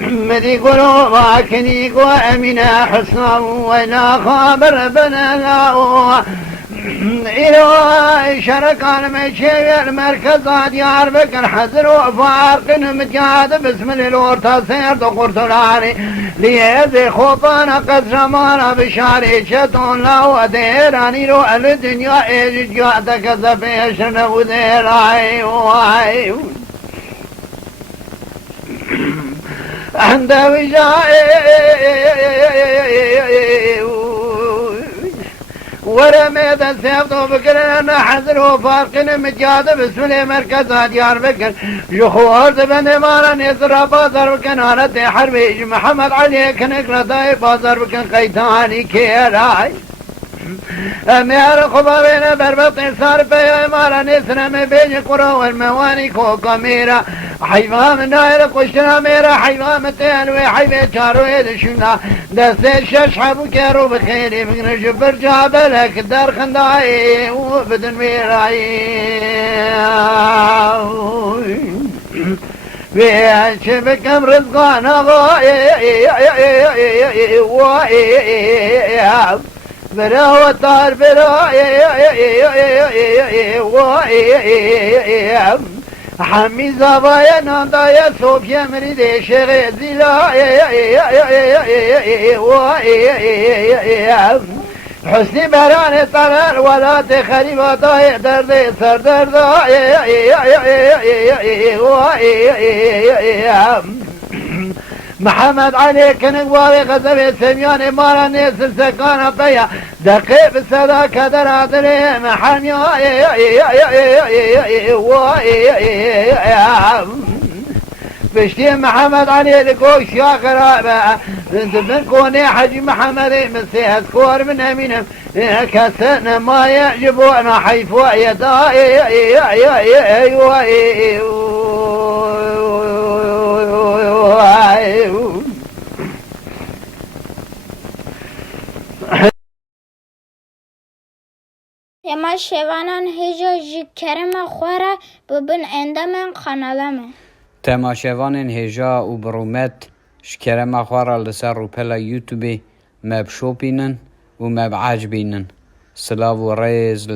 مدي قولوا واكني قوى أمينة حسنا ولا خابر بنا إلى شركان مشي المركز ديار بكر حذر وفارق متجاد بسم الورطة سير دقرت العالي ليذي خوطانا قد زمانا بشاري شتون لو ديراني رو الدنيا إيجي جوعدك زفيشن ودير عي عند ورميت السيف بكر انا حذر وفارقين مجاد بسم الله مركز ديار بكر جخوار بن مارن يزرا بازار بكنانة حربي محمد علي كنك رداي بازار بكن قيتاني كيراي امير خبابين بربط صار بي مارا نسنا بين قرى والمواني كوكا ميرا حيوان ناير قشنا ميرا حيوان تيانوي حيوان چارو يدشنا دست شش حبو كارو بخيري من جبر جابلك دار خنداي وبدن ميراي ويش بكم رزقانا برا وطار برا حمي زبايا ناندايا صوفيا مريد شغي زلا حسني بران طلال ولا تخريبا طايق درد سردر محمد علي كان قواري غزبي سميان مارا نيسر سكانا بيا دقيق السدا كدر عدلي محمي بشتي محمد علي لكوش يا قرابة من كوني حجي محمد مسيح سكور من امينم كسنا ما يعجبونا حيفوا يداي اما شوانان هجا جی کرم خوره ببین اندامن خانالمه تماشاوان هجا و برومت شکرم خوره لسر رو پلا یوتیوبی مب شوپینن و مب عجبینن سلاو و ریز لسر